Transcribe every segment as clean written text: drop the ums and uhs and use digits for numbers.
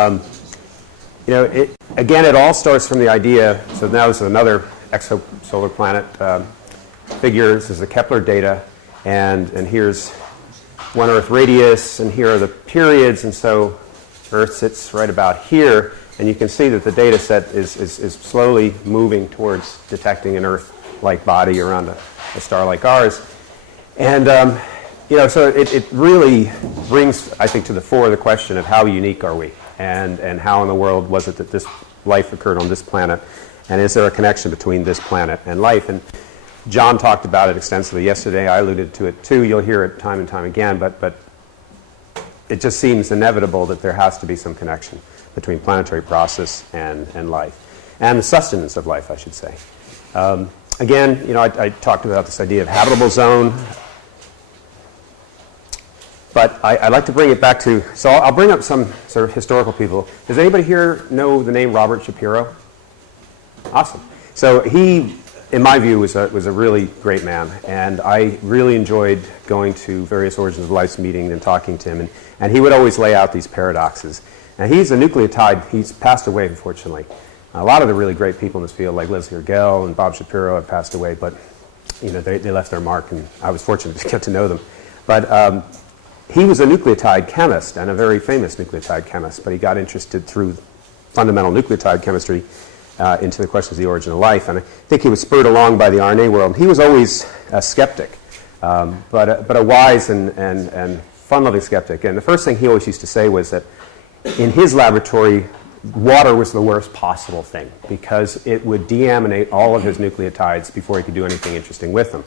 Again, it all starts from the idea, so now this is another exosolar planet figure. This is the Kepler data, and here's one Earth radius, and here are the periods, and so Earth sits right about here, and you can see that the data set is slowly moving towards detecting an Earth-like body around a star like ours. And so it really brings, I think, to the fore the question of how unique are we, and how in the world was it that this life occurred on this planet, and is there a connection between this planet and life? And John talked about it extensively yesterday. I alluded to it too. You'll hear it time and time again, but it just seems inevitable that there has to be some connection between planetary process and life, and the sustenance of life, I should say. Again, I talked about this idea of habitable zone. But I'd like to bring it back to, so I'll bring up some sort of historical people. Does anybody here know the name Robert Shapiro? Awesome. So he, in my view, was a really great man. And I really enjoyed going to various Origins of Life's meetings and talking to him. And he would always lay out these paradoxes. Now, he's a nucleotide. He's passed away, unfortunately. A lot of the really great people in this field, like Leslie Ergel and Bob Shapiro, have passed away. But, they left their mark, and I was fortunate to get to know them. But he was a nucleotide chemist, and a very famous nucleotide chemist, but he got interested through fundamental nucleotide chemistry into the questions of the origin of life. And I think he was spurred along by the RNA world. He was always a skeptic, but a wise and fun-loving skeptic. And the first thing he always used to say was that in his laboratory, water was the worst possible thing, because it would deaminate all of his nucleotides before he could do anything interesting with them.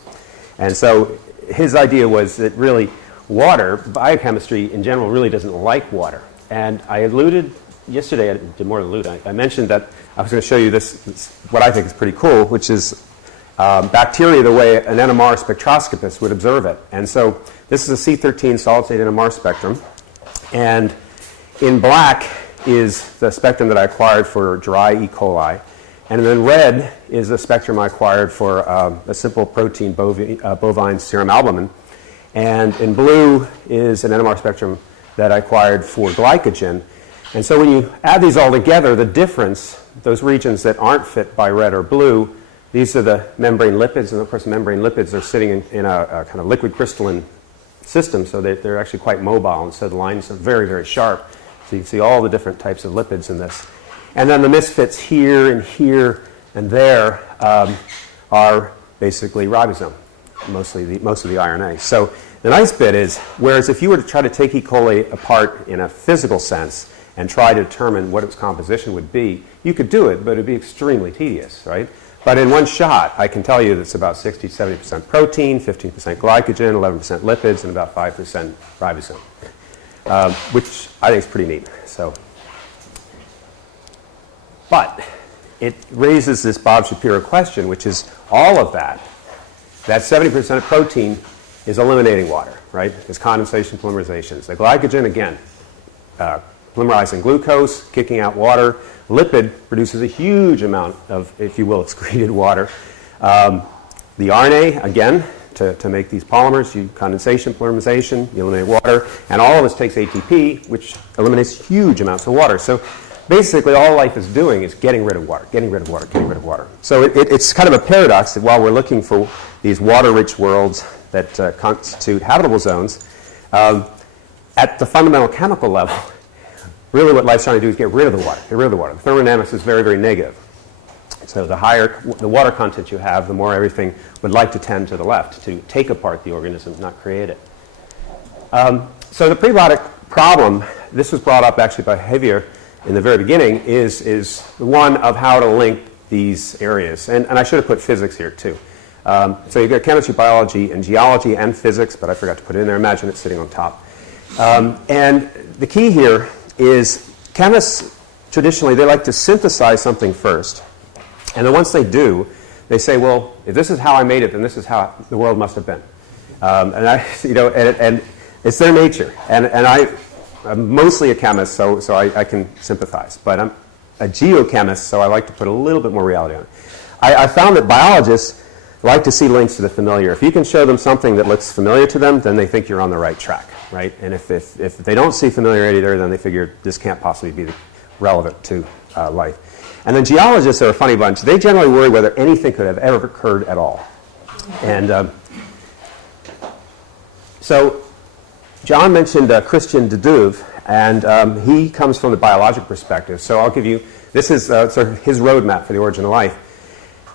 And so his idea was that really water, biochemistry in general, really doesn't like water. And I alluded yesterday, I did more than allude, I mentioned that I was going to show you this, what I think is pretty cool, which is bacteria the way an NMR spectroscopist would observe it. And so this is a C13 solid-state NMR spectrum. And in black is the spectrum that I acquired for dry E. coli. And then red is the spectrum I acquired for a simple protein bovine serum albumin. And in blue is an NMR spectrum that I acquired for glycogen. And so when you add these all together, the difference, those regions that aren't fit by red or blue, these are the membrane lipids. And of course, membrane lipids are sitting in a kind of liquid crystalline system, so they're actually quite mobile. And so the lines are very, very sharp. So you can see all the different types of lipids in this. And then the misfits here and there are basically ribosome. Most of the RNA. So the nice bit is, whereas if you were to try to take E. coli apart in a physical sense and try to determine what its composition would be, you could do it, but it would be extremely tedious, right? But in one shot, I can tell you that it's about 60 to 70% protein, 15% glycogen, 11% lipids, and about 5% ribosome, which I think is pretty neat. But it raises this Bob Shapiro question, which is all of that 70% of protein is eliminating water, right? It's condensation, polymerizations. The glycogen, again, polymerizing glucose, kicking out water. Lipid produces a huge amount of, if you will, excreted water. The RNA, again, to make these polymers, you condensation, polymerization, you eliminate water. And all of this takes ATP, which eliminates huge amounts of water. So basically, all life is doing is getting rid of water, getting rid of water, getting rid of water. So it's kind of a paradox that while we're looking for these water-rich worlds that constitute habitable zones, at the fundamental chemical level, really what life's trying to do is get rid of the water, get rid of the water. The thermodynamics is very, very negative. So the higher the water content you have, the more everything would like to tend to the left, to take apart the organism, not create it. So the prebiotic problem, this was brought up actually by Javier in the very beginning, is one of how to link these areas. And I should have put physics here too. So you've got chemistry, biology, and geology, and physics, but I forgot to put it in there. Imagine it sitting on top. And the key here is chemists, traditionally, they like to synthesize something first. And then once they do, they say, well, if this is how I made it, then this is how the world must have been. And it's their nature. And I'm mostly a chemist, so I can sympathize. But I'm a geochemist, so I like to put a little bit more reality on it. I found that biologists like to see links to the familiar. If you can show them something that looks familiar to them, then they think you're on the right track. right? And if they don't see familiarity there, then they figure this can't possibly be relevant to life. And then geologists are a funny bunch. They generally worry whether anything could have ever occurred at all. And so John mentioned Christian de Duve, and he comes from the biologic perspective. So I'll give you, this is sort of his roadmap for the origin of life.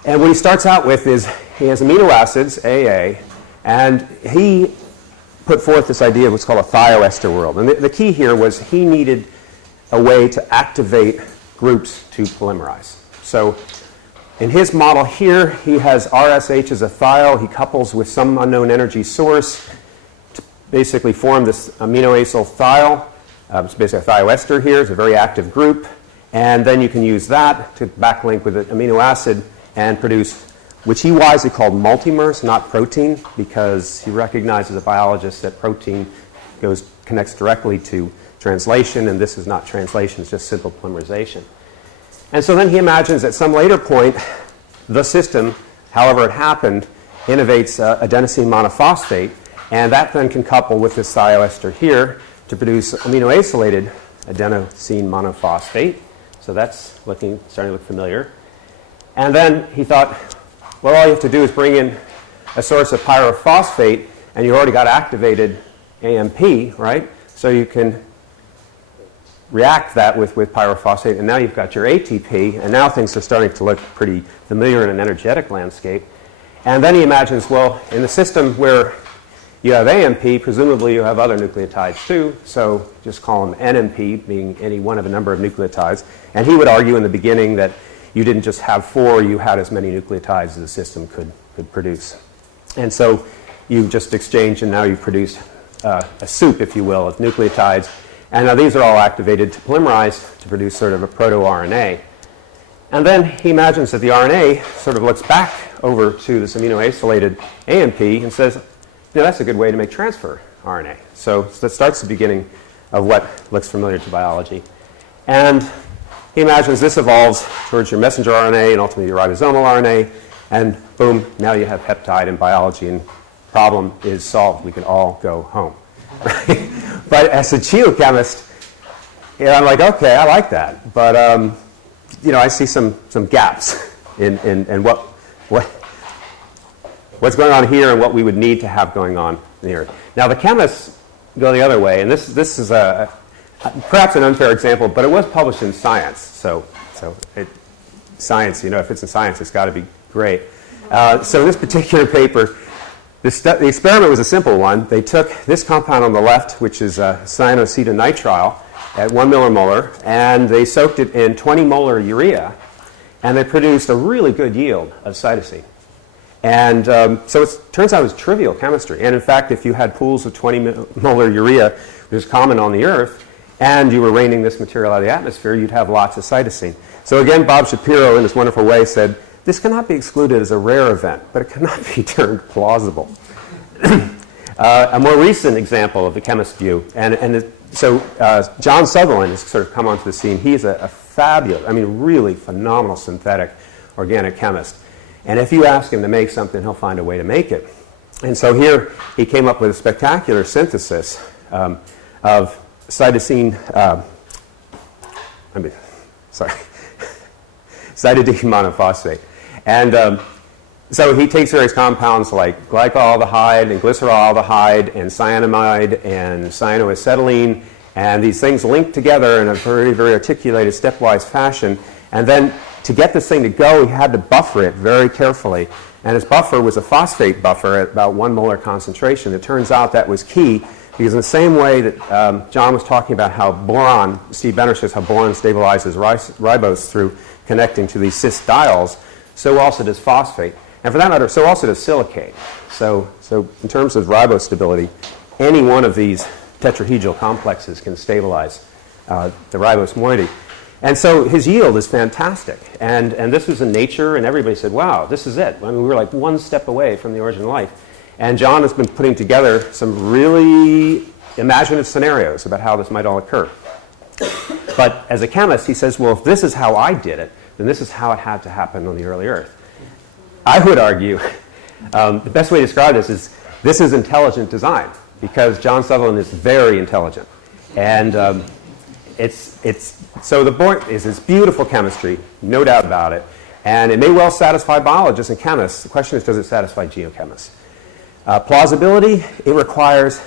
And what he starts out with is he has amino acids, AA, and he put forth this idea of what's called a thioester world. And the key here was he needed a way to activate groups to polymerize. So in his model here, he has RSH as a thiol. He couples with some unknown energy source to basically form this aminoacyl thiol. It's basically a thioester here. It's a very active group. And then you can use that to backlink with an amino acid and produce, which he wisely called multimers, not protein, because he recognized as a biologist that protein connects directly to translation, and this is not translation, it's just simple polymerization. And so then he imagines at some later point, the system, however it happened, innovates adenosine monophosphate, and that then can couple with this thioester here to produce aminoacylated adenosine monophosphate. So that's starting to look familiar. And then he thought, well, all you have to do is bring in a source of pyrophosphate, and you already got activated AMP, right? So you can react that with pyrophosphate, and now you've got your ATP, and now things are starting to look pretty familiar in an energetic landscape. And then he imagines, well, in the system where you have AMP, presumably you have other nucleotides too, so just call them NMP, being any one of a number of nucleotides. And he would argue in the beginning that you didn't just have 4, you had as many nucleotides as the system could produce. And so you just exchange, and now you've produced a soup, if you will, of nucleotides. And now these are all activated to polymerize to produce sort of a proto-RNA. And then he imagines that the RNA sort of looks back over to this amino-acylated AMP and says, you know, that's a good way to make transfer RNA. So that starts the beginning of what looks familiar to biology. And he imagines this evolves towards your messenger RNA and ultimately your ribosomal RNA, and boom, now you have peptide in biology, and problem is solved. We can all go home. But as a geochemist, you know, I'm like, okay, I like that, but you know, I see some gaps in what's going on here and what we would need to have going on here. Now, the chemists go the other way, and this is perhaps an unfair example, but it was published in Science. Science, you know, if it's in Science, it's got to be great. So in this particular paper, the experiment was a simple one. They took this compound on the left, which is cyanocetonitrile, at 1 millimolar, and they soaked it in 20 molar urea, and they produced a really good yield of cytosine. And so it turns out it was trivial chemistry. And in fact, if you had pools of 20 molar urea, which is common on the Earth, and you were raining this material out of the atmosphere, you'd have lots of cytosine. So again, Bob Shapiro, in this wonderful way, said, this cannot be excluded as a rare event, but it cannot be termed plausible. A more recent example of the chemist's view, so John Sutherland has sort of come onto the scene. He's a fabulous, I mean, really phenomenal synthetic organic chemist. And if you ask him to make something, he'll find a way to make it. And so here he came up with a spectacular synthesis of cytosine, cytidine monophosphate. And so he takes various compounds like glycolaldehyde and glyceraldehyde and cyanamide and cyanoacetylene, and these things link together in a very, very articulated stepwise fashion. And then to get this thing to go, he had to buffer it very carefully. And his buffer was a phosphate buffer at about 1 molar concentration. It turns out that was key, because in the same way that John was talking about how boron, Steve Benner says how boron stabilizes ribose through connecting to these cis diols, so also does phosphate. And for that matter, so also does silicate. So in terms of ribose stability, any one of these tetrahedral complexes can stabilize the ribose moiety. And so his yield is fantastic. And this was in Nature, and everybody said, wow, this is it. I mean, we were like one step away from the origin of life. And John has been putting together some really imaginative scenarios about how this might all occur. But as a chemist, he says, well, if this is how I did it, then this is how it had to happen on the early Earth. I would argue the best way to describe this is intelligent design. because John Sutherland is very intelligent. And so the point is it's beautiful chemistry, no doubt about it. And it may well satisfy biologists and chemists. The question is, does it satisfy geochemists? Plausibility, it requires,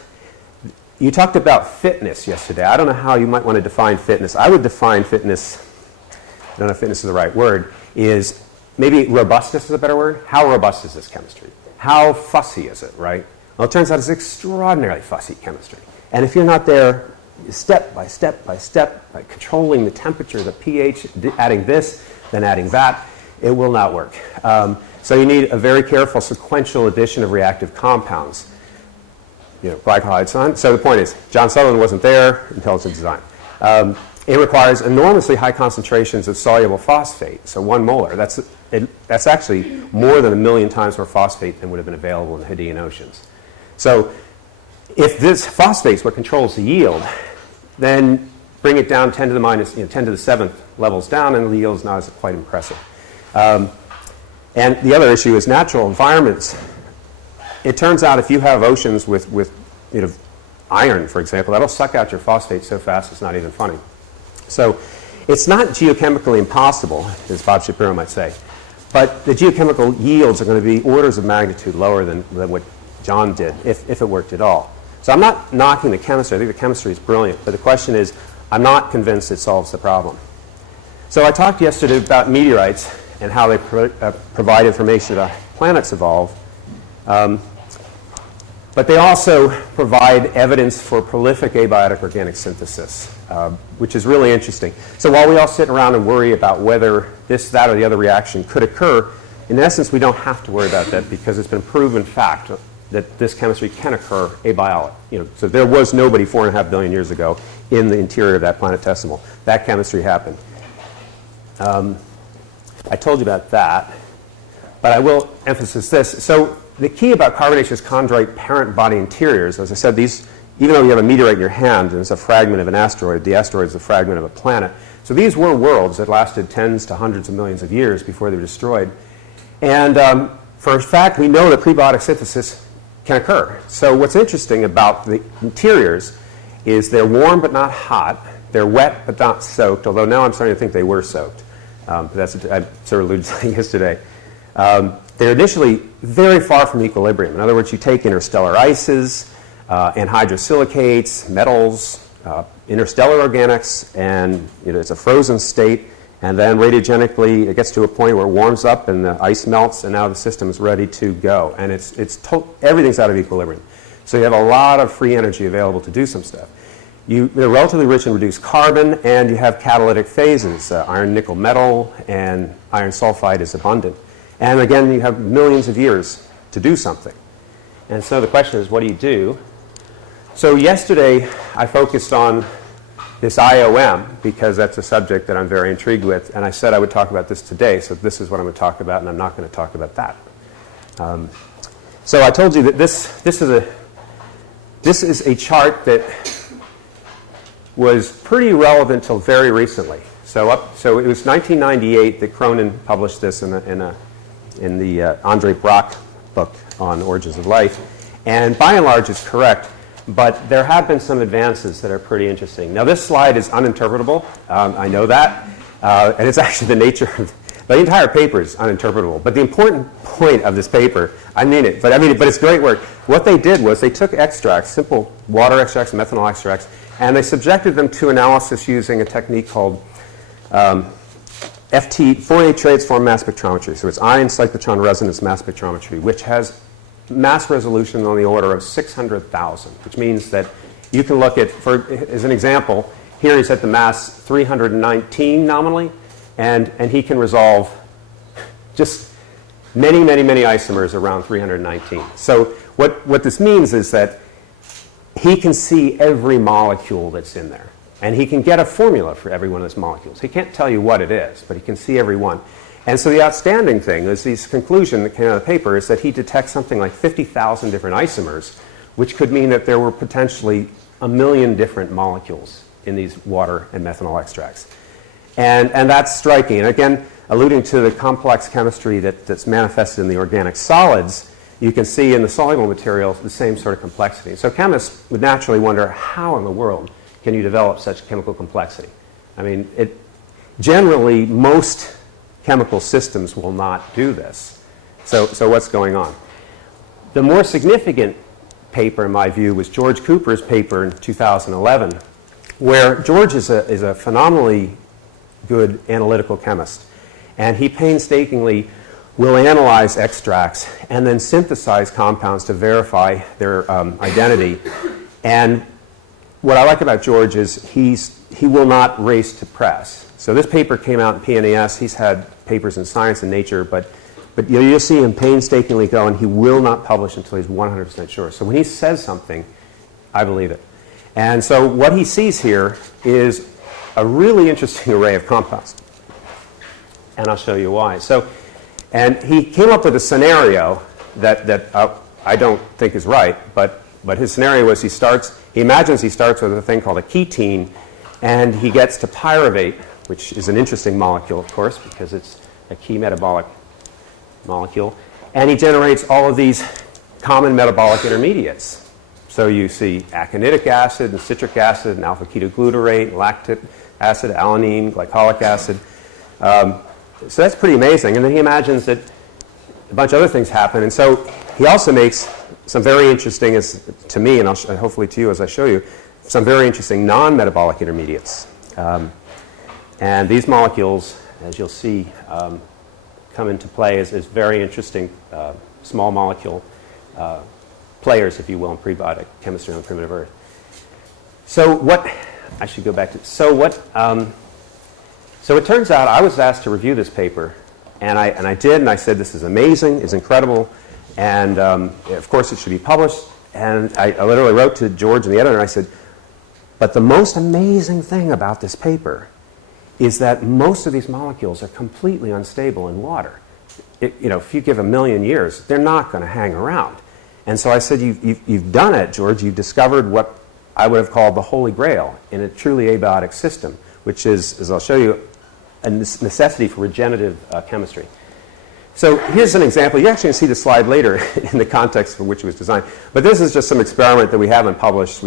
you talked about fitness yesterday. I don't know how you might want to define fitness. I would define fitness, I don't know if fitness is the right word, is maybe robustness is a better word. How robust is this chemistry? How fussy is it, right? Well, it turns out it's extraordinarily fussy chemistry. And if you're not there step by step by step, by controlling the temperature, the pH, adding this, then adding that, it will not work. So you need a very careful sequential addition of reactive compounds. Glycolides. So the point is, John Sutherland wasn't there, intelligent design. It requires enormously high concentrations of soluble phosphate, so 1 molar. That's actually more than 1 million times more phosphate than would have been available in the Hadean oceans. So if this phosphate is what controls the yield, then bring it down 10 to the 7th levels down, and the yield is not as quite impressive. And the other issue is natural environments. It turns out if you have oceans with iron, for example, that'll suck out your phosphate so fast it's not even funny. So it's not geochemically impossible, as Bob Shapiro might say, but the geochemical yields are going to be orders of magnitude lower than what John did, if it worked at all. So I'm not knocking the chemistry. I think the chemistry is brilliant, but the question is, I'm not convinced it solves the problem. So I talked yesterday about meteorites and how they provide information about how planets evolve. But they also provide evidence for prolific abiotic organic synthesis, which is really interesting. So while we all sit around and worry about whether this, that, or the other reaction could occur, in essence, we don't have to worry about that because it's been proven fact that this chemistry can occur abiotic. So there was nobody 4.5 billion years ago in the interior of that planetesimal. That chemistry happened. I told you about that, but I will emphasize this. So the key about carbonaceous chondrite parent body interiors, as I said, these, even though you have a meteorite in your hand and it's a fragment of an asteroid, the asteroid is a fragment of a planet. So these were worlds that lasted tens to hundreds of millions of years before they were destroyed. And for a fact, we know that prebiotic synthesis can occur. So what's interesting about the interiors is they're warm but not hot. They're wet but not soaked, although now I'm starting to think they were soaked. I sort of alluded to that yesterday. They're initially very far from equilibrium. In other words, you take interstellar ices, anhydrosilicates, metals, interstellar organics, and it's a frozen state. And then radiogenically, it gets to a point where it warms up and the ice melts, and now the system is ready to go. And everything's out of equilibrium. So you have a lot of free energy available to do some stuff. They're relatively rich in reduced carbon, and you have catalytic phases. Iron nickel metal and iron sulfide is abundant. And again, you have millions of years to do something. And so the question is, what do you do? So yesterday, I focused on this IOM because that's a subject that I'm very intrigued with. And I said I would talk about this today, so this is what I'm going to talk about, and I'm not going to talk about that. So I told you that this is a chart that was pretty relevant till very recently. So it was 1998 that Cronin published this in the Andre Brock book on Origins of Life. And by and large, it's correct. But there have been some advances that are pretty interesting. Now, this slide is uninterpretable. I know that. And it's actually the nature of the entire paper is uninterpretable. But the important point of this paper, I mean it, but it's great work. What they did was they took extracts, simple water extracts, methanol extracts, and they subjected them to analysis using a technique called four-way transform mass spectrometry. So it's ion cyclotron resonance mass spectrometry, which has mass resolution on the order of 600,000, which means that you can look at, as an example, here he's at the mass 319 nominally, and he can resolve just many, many, many isomers around 319. So what this means is that he can see every molecule that's in there. And he can get a formula for every one of those molecules. He can't tell you what it is, but he can see every one. And so the outstanding thing is this conclusion that came out of the paper is that he detects something like 50,000 different isomers, which could mean that there were potentially 1 million different molecules in these water and methanol extracts. And that's striking. And again, alluding to the complex chemistry that's manifested in the organic solids, you can see in the soluble materials the same sort of complexity. So chemists would naturally wonder, how in the world can you develop such chemical complexity? I mean, generally, most chemical systems will not do this. So what's going on? The more significant paper, in my view, was George Cooper's paper in 2011, where George is a phenomenally good analytical chemist. And he painstakingly will analyze extracts and then synthesize compounds to verify their identity. And what I like about George is he will not race to press. So this paper came out in PNAS. He's had papers in Science and Nature, but you'll see him painstakingly go, and he will not publish until he's 100% sure. So when he says something, I believe it. And so what he sees here is a really interesting array of compounds. And I'll show you why. And he came up with a scenario that I don't think is right, but his scenario was he imagines he starts with a thing called a ketene, and he gets to pyruvate, which is an interesting molecule, of course, because it's a key metabolic molecule, and he generates all of these common metabolic intermediates. So you see aconitic acid and citric acid and alpha-ketoglutarate, lactic acid, alanine, glycolic acid. So that's pretty amazing. And then he imagines that a bunch of other things happen. And so he also makes some very interesting, to me, and hopefully to you as I show you, some very interesting non-metabolic intermediates. And these molecules, as you'll see, come into play as very interesting small molecule players, if you will, in prebiotic chemistry on primitive Earth. So what, I should go back to, so it turns out I was asked to review this paper, and I did, and I said, this is amazing, it's incredible, and of course it should be published. And I literally wrote to George and the editor, and I said, but the most amazing thing about this paper is that most of these molecules are completely unstable in water. If you give 1,000,000 years, they're not going to hang around. And so I said, you've done it, George. You've discovered what I would have called the holy grail in a truly abiotic system, which is, as I'll show you, a necessity for regenerative chemistry. So here's an example. You actually can see the slide later in the context for which it was designed. But this is just some experiment that we haven't published.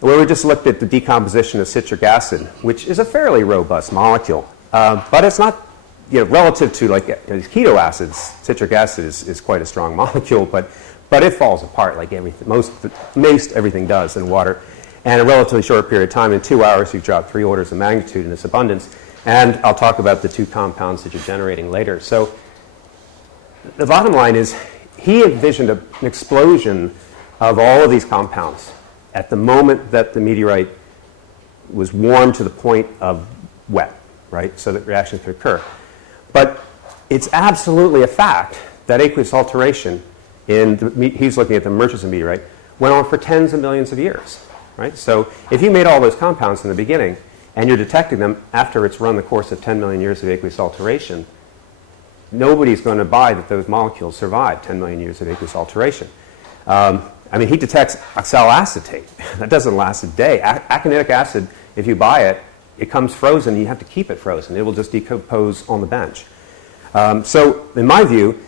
Where we just looked at the decomposition of citric acid, which is a fairly robust molecule. But it's not, relative to like these keto acids, citric acid is quite a strong molecule, but it falls apart like everything, most everything does in water. And in a relatively short period of time, in 2 hours, you've dropped 3 orders of magnitude in its abundance. And I'll talk about the 2 compounds that you're generating later. So the bottom line is he envisioned an explosion of all of these compounds at the moment that the meteorite was warmed to the point of wet, right, so that reactions could occur. But it's absolutely a fact that aqueous alteration he's looking at the Murchison meteorite, went on for tens of millions of years, right? So if you made all those compounds in the beginning and you're detecting them after it's run the course of 10 million years of aqueous alteration, nobody's going to buy that those molecules survived 10 million years of aqueous alteration. He detects oxaloacetate. That doesn't last a day. Aconitic acid, if you buy it, it comes frozen. You have to keep it frozen. It will just decompose on the bench. So in my view,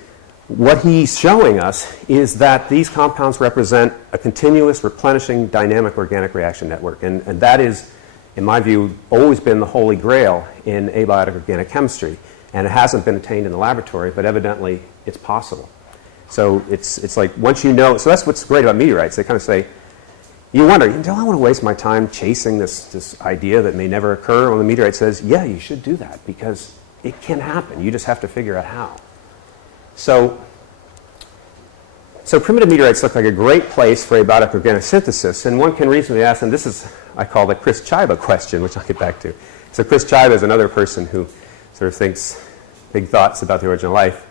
what he's showing us is that these compounds represent a continuous, replenishing, dynamic organic reaction network. And that is, in my view, always been the holy grail in abiotic organic chemistry. And it hasn't been attained in the laboratory, but evidently it's possible. So it's like once you know, so that's what's great about meteorites. They kind of say, you wonder, do I want to waste my time chasing this idea that may never occur? Well, the meteorite says, yeah, you should do that because it can happen. You just have to figure out how. So primitive meteorites look like a great place for abiotic organic synthesis, and one can reasonably ask, and this is, I call the Chris Chiba question, which I'll get back to. So Chris Chiba is another person who sort of thinks big thoughts about the origin of life,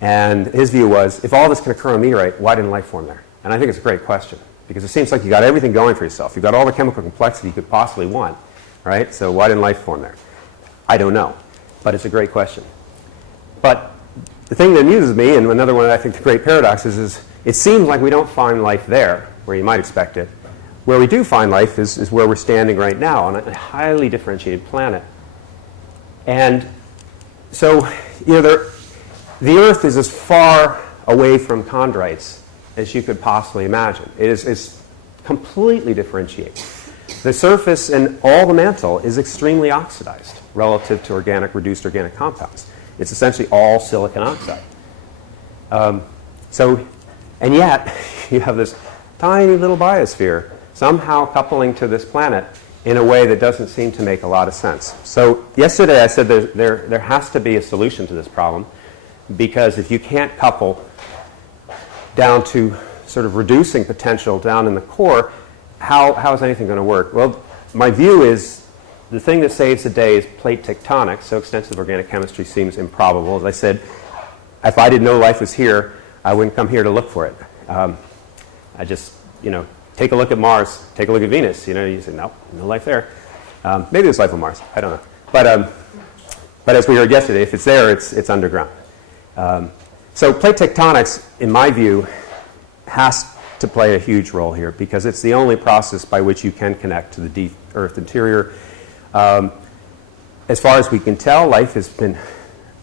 and his view was, if all this can occur on a meteorite, why didn't life form there? And I think it's a great question, because it seems like you got everything going for yourself. You've got all the chemical complexity you could possibly want, right? So why didn't life form there? I don't know, but it's a great question. But the thing that amuses me, and another one that I think the great paradox is it seems like we don't find life there, where you might expect it. Where we do find life is where we're standing right now, on a highly differentiated planet. And so, the Earth is as far away from chondrites as you could possibly imagine. It is completely differentiated. The surface and all the mantle is extremely oxidized relative to reduced organic compounds. It's essentially all silicon oxide. And yet, you have this tiny little biosphere somehow coupling to this planet in a way that doesn't seem to make a lot of sense. So yesterday I said there has to be a solution to this problem, because if you can't couple down to sort of reducing potential down in the core, how is anything going to work? Well, my view is the thing that saves the day is plate tectonics, so extensive organic chemistry seems improbable. As I said, if I didn't know life was here, I wouldn't come here to look for it. I just, take a look at Mars, take a look at Venus. You say, no life there. Maybe there's life on Mars. I don't know. But as we heard yesterday, if it's there, it's underground. So plate tectonics, in my view, has to play a huge role here, because it's the only process by which you can connect to the deep Earth interior. As far as we can tell, life has been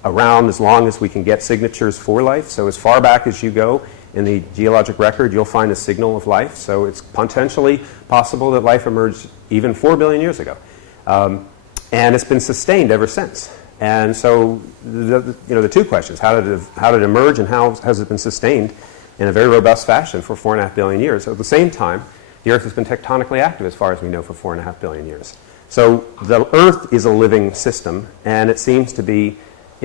around as long as we can get signatures for life. So as far back as you go in the geologic record, you'll find a signal of life. So it's potentially possible that life emerged even 4 billion years ago. And it's been sustained ever since. And so the two questions, how did it emerge, and how has it been sustained in a very robust fashion for 4.5 billion years? At the same time, the Earth has been tectonically active, as far as we know, for 4.5 billion years. So the Earth is a living system, and it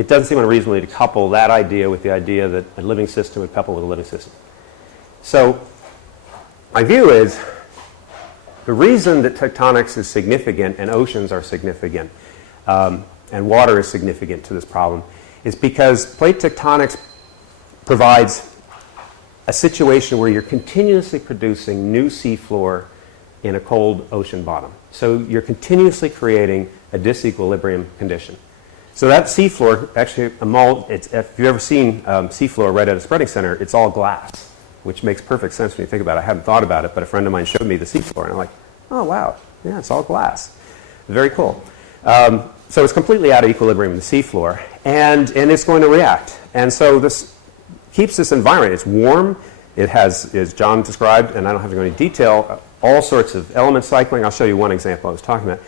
doesn't seem unreasonably to couple that idea with the idea that a living system would couple with a living system. So my view is the reason that tectonics is significant and oceans are significant and water is significant to this problem is because plate tectonics provides a situation where you're continuously producing new seafloor in a cold ocean bottom. So you're continuously creating a disequilibrium condition. So that seafloor, actually, if you've ever seen seafloor right at a spreading center, it's all glass, which makes perfect sense when you think about it. I hadn't thought about it, but a friend of mine showed me the seafloor, and I'm like, oh, wow, yeah, it's all glass. Very cool. So it's completely out of equilibrium in the seafloor, and it's going to react. And so this keeps this environment. It's warm. It has, as John described, and I don't have to go into detail, all sorts of element cycling. I'll show you one example I was talking about.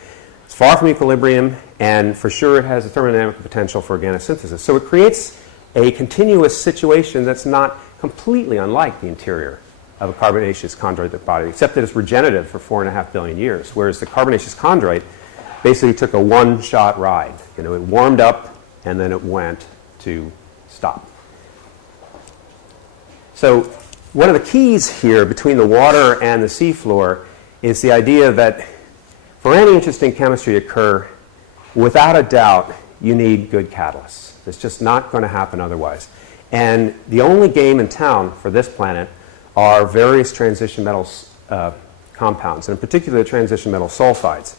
It's far from equilibrium, and for sure it has a thermodynamic potential for organosynthesis. So it creates a continuous situation that's not completely unlike the interior of a carbonaceous chondrite body, except that it's regenerative for 4.5 billion years, whereas the carbonaceous chondrite basically took a one-shot ride. It warmed up, and then it went to stop. So one of the keys here between the water and the seafloor is the idea that for any interesting chemistry to occur, without a doubt, you need good catalysts. It's just not going to happen otherwise. And the only game in town for this planet are various transition metals compounds, and in particular transition metal sulfides.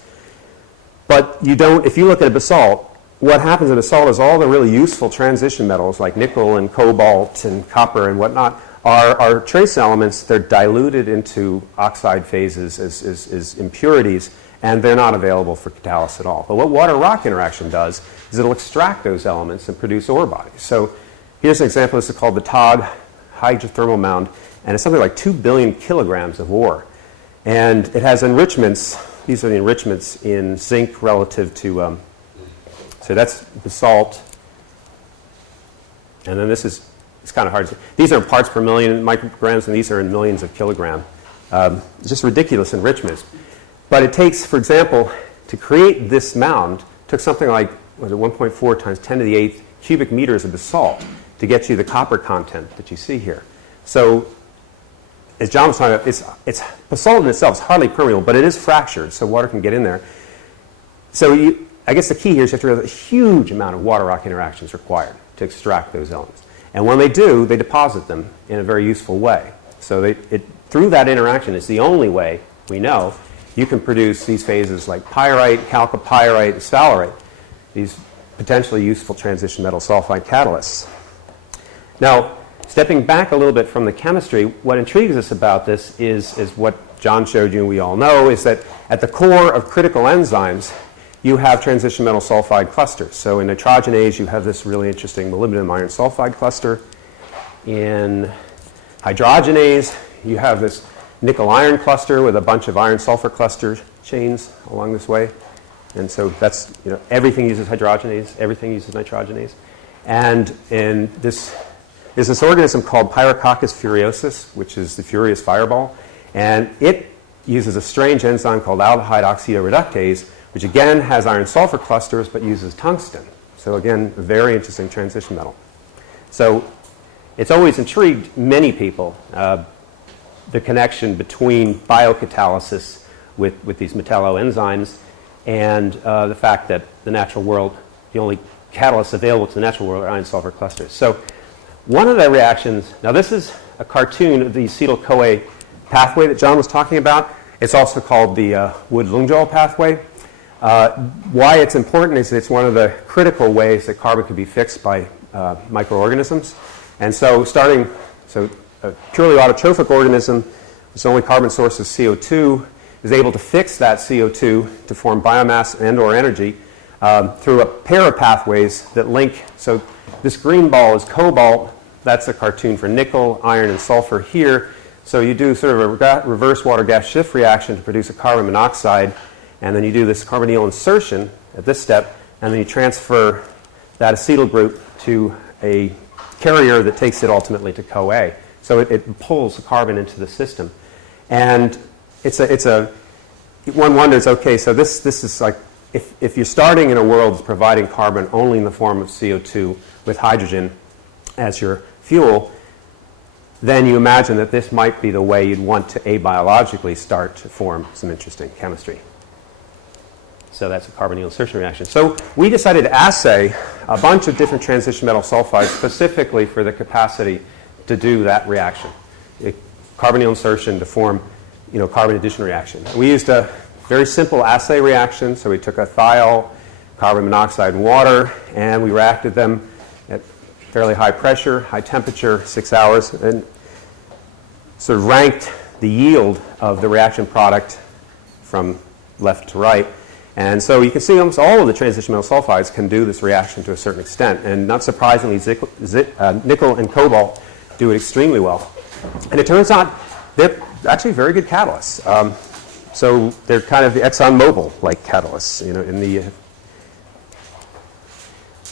But if you look at a basalt, what happens in basalt is all the really useful transition metals like nickel and cobalt and copper and whatnot are trace elements. They're diluted into oxide phases as impurities, and they're not available for catalysis at all. But what water-rock interaction does is it'll extract those elements and produce ore bodies. So here's an example. This is called the Tog hydrothermal mound, and it's something like 2 billion kilograms of ore. And it has enrichments. These are the enrichments in zinc relative to, so that's basalt. And then this is, it's kind of hard to, these are in parts per million micrograms, and these are in millions of kilograms. It's just ridiculous enrichments. But it takes, for example, to create this mound, took something like, 1.4 times 10 to the 8th cubic meters of basalt to get you the copper content that you see here. So, as John was talking about, it's basalt in itself is hardly permeable, but it is fractured, so water can get in there. So I guess the key here is you have to have a huge amount of water-rock interactions required to extract those elements. And when they do, they deposit them in a very useful way. So through that interaction, it's the only way we know you can produce these phases like pyrite, chalcopyrite, and sphalerite, these potentially useful transition metal sulfide catalysts. Now, stepping back a little bit from the chemistry, what intrigues us about this is what John showed you and we all know, is that at the core of critical enzymes, you have transition metal sulfide clusters. So in nitrogenase, you have this really interesting molybdenum iron sulfide cluster. In hydrogenase, you have this nickel-iron cluster with a bunch of iron-sulfur cluster chains along this way. And so that's, everything uses hydrogenase, everything uses nitrogenase. And in this, there's this organism called Pyrococcus furiosus, which is the furious fireball. And it uses a strange enzyme called aldehyde oxidoreductase, which again has iron-sulfur clusters but uses tungsten. So again, a very interesting transition metal. So it's always intrigued many people, the connection between biocatalysis with these metalloenzymes and the fact that the natural world, the only catalysts available to the natural world are iron-sulfur clusters. So one of the reactions, now this is a cartoon of the acetyl-CoA pathway that John was talking about. It's also called the Wood-Lungjol pathway. Why it's important is it's one of the critical ways that carbon can be fixed by microorganisms. And so a purely autotrophic organism, whose only carbon source is CO2, is able to fix that CO2 to form biomass and or energy through a pair of pathways that link. So this green ball is cobalt. That's a cartoon for nickel, iron, and sulfur here. So you do sort of a reverse water gas shift reaction to produce a carbon monoxide, and then you do this carbonyl insertion at this step, and then you transfer that acetyl group to a carrier that takes it ultimately to CoA. So it pulls the carbon into the system. And one wonders, okay, so this is like, if you're starting in a world that's providing carbon only in the form of CO2 with hydrogen as your fuel, then you imagine that this might be the way you'd want to abiologically start to form some interesting chemistry. So that's a carbonyl insertion reaction. So we decided to assay a bunch of different transition metal sulfides specifically for the capacity to do that reaction, carbonyl insertion to form, carbon addition reaction. We used a very simple assay reaction. So we took a thiol, carbon monoxide, and water, and we reacted them at fairly high pressure, high temperature, 6 hours, and sort of ranked the yield of the reaction product from left to right. And so you can see almost all of the transition metal sulfides can do this reaction to a certain extent. And not surprisingly, nickel and cobalt do it extremely well. And it turns out they're actually very good catalysts. So they're kind of the ExxonMobil-like catalysts, in the...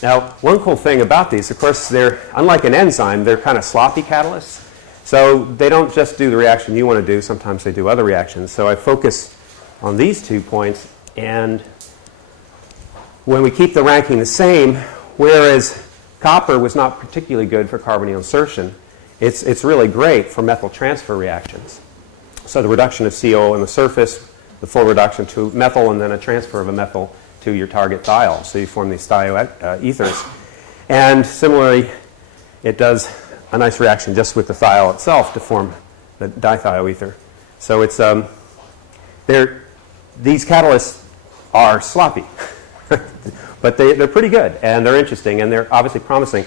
Now, one cool thing about these, of course, they're, unlike an enzyme, they're kind of sloppy catalysts. So they don't just do the reaction you want to do. Sometimes they do other reactions. So I focus on these 2 points. And when we keep the ranking the same, whereas copper was not particularly good for carbonyl insertion, it's really great for methyl transfer reactions. So the reduction of CO on the surface, the full reduction to methyl, and then a transfer of a methyl to your target thiol. So you form these thioethers. And similarly, it does a nice reaction just with the thiol itself to form the dithioether. So it's these catalysts are sloppy, but they're pretty good, and they're interesting, and they're obviously promising.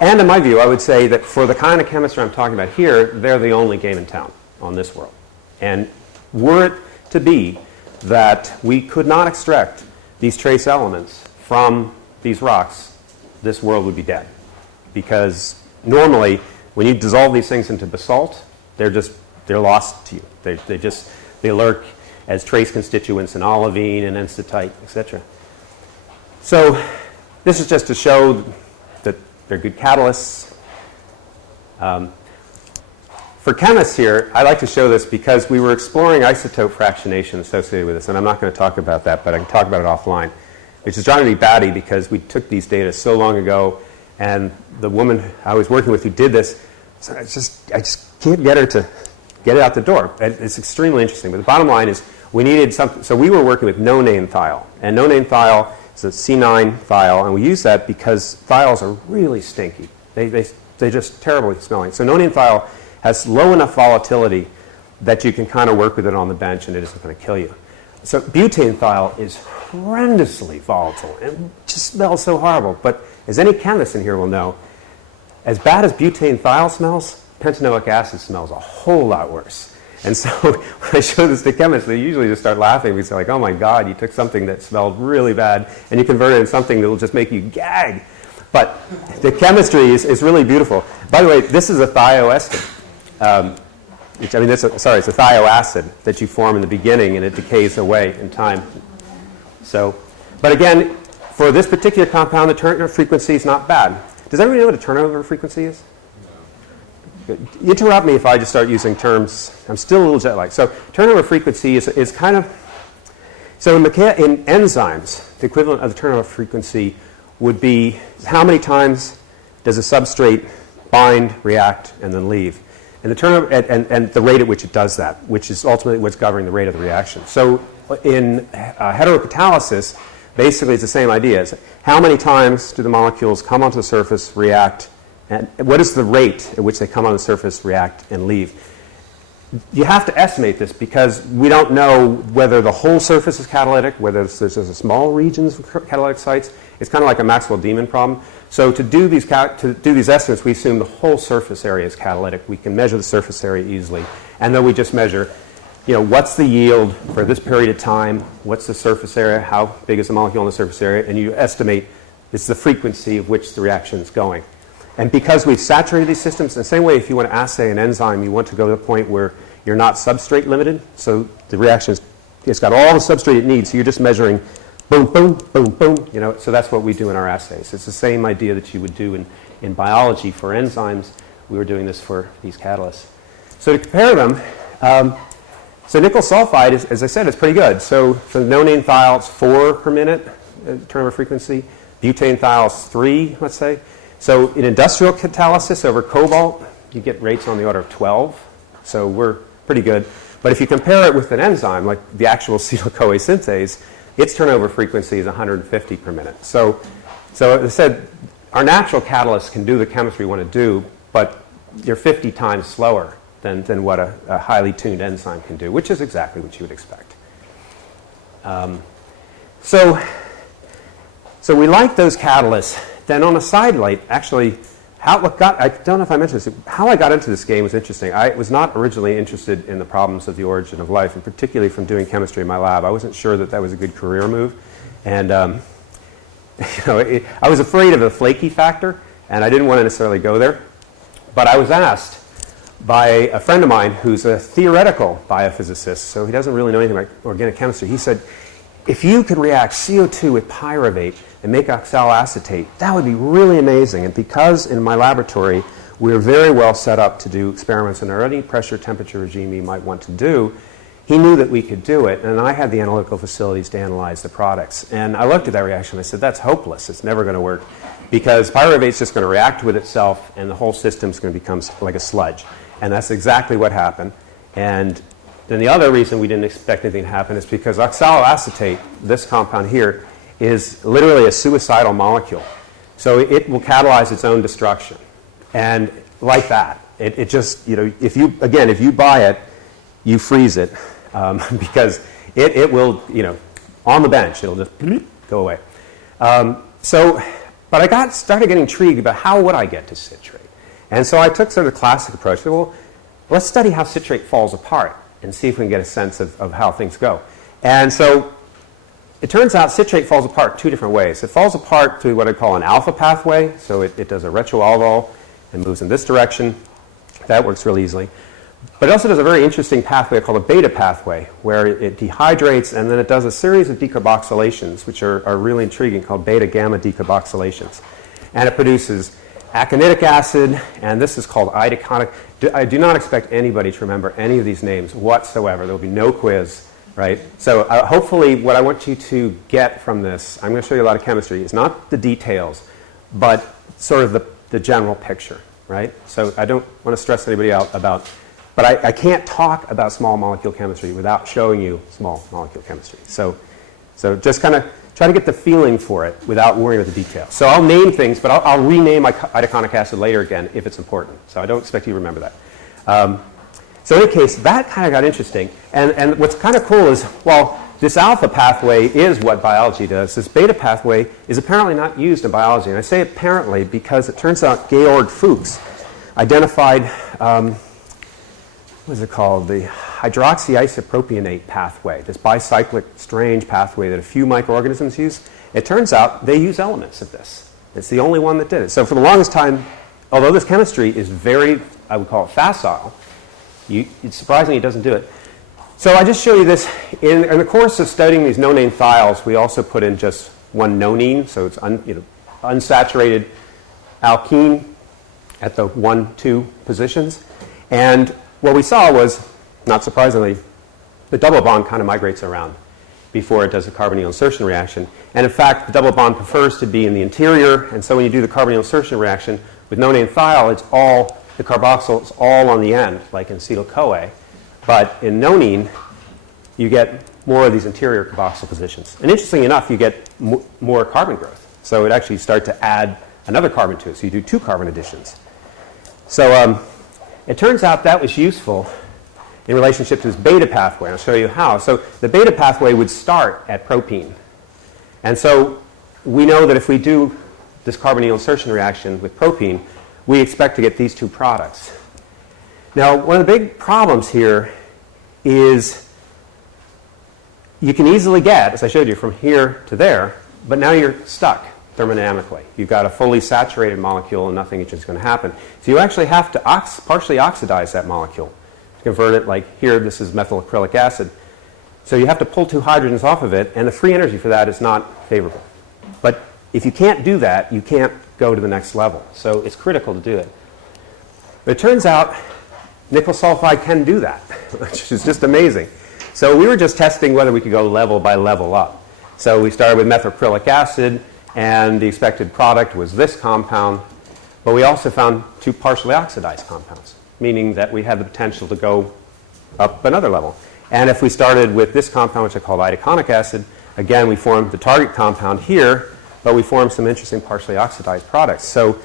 And in my view, I would say that for the kind of chemistry I'm talking about here, they're the only game in town on this world. And were it to be that we could not extract these trace elements from these rocks, this world would be dead. Because normally, when you dissolve these things into basalt, they're lost to you. They lurk as trace constituents in olivine and enstatite, etc. So this is just to show that they're good catalysts. For chemists here, I like to show this because we were exploring isotope fractionation associated with this, and I'm not going to talk about that, but I can talk about it offline, which is driving me batty because we took these data so long ago, and the woman I was working with who did this, so I just can't get her to get it out the door. It's extremely interesting, but the bottom line is we needed something. So we were working with no-name thiol, and no-name thiol is a C9 thiol, and we use that because thiols are really stinky. They're just terribly smelling. So no-name thiol has low enough volatility that you can kind of work with it on the bench and it isn't going to kill you. So butane thiol is horrendously volatile and just smells so horrible. But as any chemist in here will know, as bad as butane thiol smells, pentanoic acid smells a whole lot worse. And so when I show this to chemists, they usually just start laughing. We say, like, oh my God, you took something that smelled really bad and you converted it into something that will just make you gag. But the chemistry is really beautiful. By the way, this is a thioester. It's a thioacid that you form in the beginning, and it decays away in time. So, but again, for this particular compound, the turnover frequency is not bad. Does everybody know what a turnover frequency is? No. Interrupt me if I just start using terms. I'm still a little jet-lagged. So turnover frequency is kind of, so in enzymes, the equivalent of the turnover frequency would be how many times does a substrate bind, react, and then leave. And the turnover and the rate at which it does that, which is ultimately what's governing the rate of the reaction. So in heterocatalysis, basically it's the same idea. It's how many times do the molecules come onto the surface, react, and what is the rate at which they come on the surface, react, and leave? You have to estimate this because we don't know whether the whole surface is catalytic, whether there's a small regions of catalytic sites. It's kind of like a Maxwell-Demon problem. So to do these estimates, we assume the whole surface area is catalytic. We can measure the surface area easily. And then we just measure, what's the yield for this period of time, what's the surface area, how big is the molecule on the surface area, and you estimate it's the frequency of which the reaction is going. And because we've saturated these systems, in the same way if you want to assay an enzyme, you want to go to the point where you're not substrate limited. So the reaction it's got all the substrate it needs, so you're just measuring boom, boom, boom, boom. So that's what we do in our assays. It's the same idea that you would do in biology for enzymes. We were doing this for these catalysts. So to compare them, so nickel sulfide, as I said, is pretty good. So for the nonane thiol, it's 4 per minute turnover frequency. Butane thiol is 3, let's say. So in industrial catalysis over cobalt, you get rates on the order of 12. So we're pretty good. But if you compare it with an enzyme, like the actual acetyl-CoA synthase, its turnover frequency is 150 per minute. So as I said, our natural catalysts can do the chemistry we want to do, but you're 50 times slower than what a highly tuned enzyme can do, which is exactly what you would expect. So we like those catalysts. Then on a side light, actually, I don't know if I mentioned this, how I got into this game was interesting. I was not originally interested in the problems of the origin of life, and particularly from doing chemistry in my lab. I wasn't sure that was a good career move. And I was afraid of the flaky factor, and I didn't want to necessarily go there. But I was asked by a friend of mine who's a theoretical biophysicist, so he doesn't really know anything about organic chemistry. He said, if you could react CO2 with pyruvate and make oxaloacetate, that would be really amazing. And because in my laboratory we are very well set up to do experiments in any pressure temperature regime you might want to do, he knew that we could do it, and I had the analytical facilities to analyze the products. And I looked at that reaction and I said, that's hopeless. It's never going to work because pyruvate's just going to react with itself and the whole system's going to become like a sludge. And that's exactly what happened. And then the other reason we didn't expect anything to happen is because oxaloacetate, this compound here, is literally a suicidal molecule. So it will catalyze its own destruction. And like that, it just, if you buy it, you freeze it because it will, on the bench, it'll just go away. But I started getting intrigued about how would I get to citrate. And so I took sort of the classic approach. Well, let's study how citrate falls apart and see if we can get a sense of how things go. And so it turns out citrate falls apart 2 different ways. It falls apart through what I call an alpha pathway. So it does a retroalveol and moves in this direction. That works really easily. But it also does a very interesting pathway called a beta pathway, where it dehydrates and then it does a series of decarboxylations, which are really intriguing, called beta-gamma decarboxylations. And it produces aconitic acid, and this is called itaconic. I do not expect anybody to remember any of these names whatsoever. There will be no quiz, right? So hopefully what I want you to get from this, I'm going to show you a lot of chemistry, is not the details, but sort of the general picture, right? So I don't want to stress anybody out about, but I can't talk about small molecule chemistry without showing you small molecule chemistry. So just kind of try to get the feeling for it without worrying about the details. So I'll name things, but I'll rename my itaconic acid later again if it's important. So I don't expect you to remember that. So in any case, that kind of got interesting. And what's kind of cool is, well, this alpha pathway is what biology does. This beta pathway is apparently not used in biology. And I say apparently because it turns out Georg Fuchs identified, what is it called? The hydroxyisopropionate pathway, this bicyclic strange pathway that a few microorganisms use. It turns out they use elements of this. It's the only one that did it. So for the longest time, although this chemistry is very, I would call it facile, it's surprising it doesn't do it. So I just show you this. In the course of studying these no-name thiols, we also put in just one nonene, so it's unsaturated alkene at the 1-2 positions. And what we saw was, not surprisingly, the double bond kind of migrates around before it does a carbonyl insertion reaction. And in fact, the double bond prefers to be in the interior, and so when you do the carbonyl insertion reaction with no-name thiol, it's all, the carboxyl is all on the end, like in acetyl-CoA. But in nonene, you get more of these interior carboxyl positions. And interestingly enough, you get more carbon growth. So it actually start to add another carbon to it. So you do 2 carbon additions. So it turns out that was useful in relationship to this beta pathway. I'll show you how. So the beta pathway would start at propene. And so we know that if we do this carbonyl insertion reaction with propene, we expect to get these 2 products. Now, one of the big problems here is you can easily get, as I showed you, from here to there, but now you're stuck thermodynamically. You've got a fully saturated molecule and nothing is just going to happen. So you actually have to partially oxidize that molecule to convert it, like here, this is methyl acrylic acid. So you have to pull 2 hydrogens off of it, and the free energy for that is not favorable. But if you can't do that, you can't go to the next level. So it's critical to do it. But it turns out nickel sulfide can do that, which is just amazing. So we were just testing whether we could go level by level up. So we started with methacrylic acid, and the expected product was this compound. But we also found 2 partially oxidized compounds, meaning that we had the potential to go up another level. And if we started with this compound, which I called itaconic acid, again, we formed the target compound here, but we formed some interesting partially oxidized products. So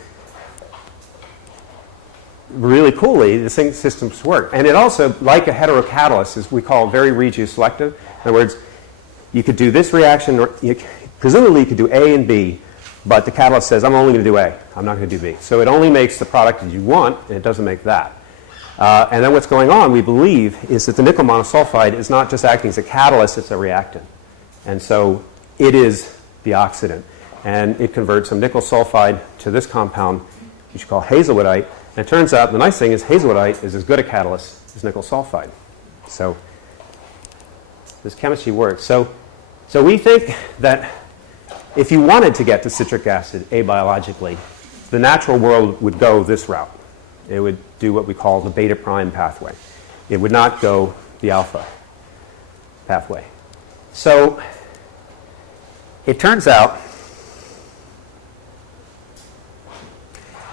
really coolly, the systems work. And it also, like a heterocatalyst, is we call very regioselective. In other words, you could do this reaction, or presumably you could do A and B, but the catalyst says, I'm only going to do A. I'm not going to do B. So it only makes the product that you want, and it doesn't make that. And then what's going on, we believe, is that the nickel monosulfide is not just acting as a catalyst, it's a reactant. And so it is the oxidant. And it converts some nickel sulfide to this compound, which we call hazelwoodite. And it turns out the nice thing is hazelwoodite is as good a catalyst as nickel sulfide. So this chemistry works. So we think that if you wanted to get to citric acid abiologically, the natural world would go this route. It would do what we call the beta prime pathway. It would not go the alpha pathway. So it turns out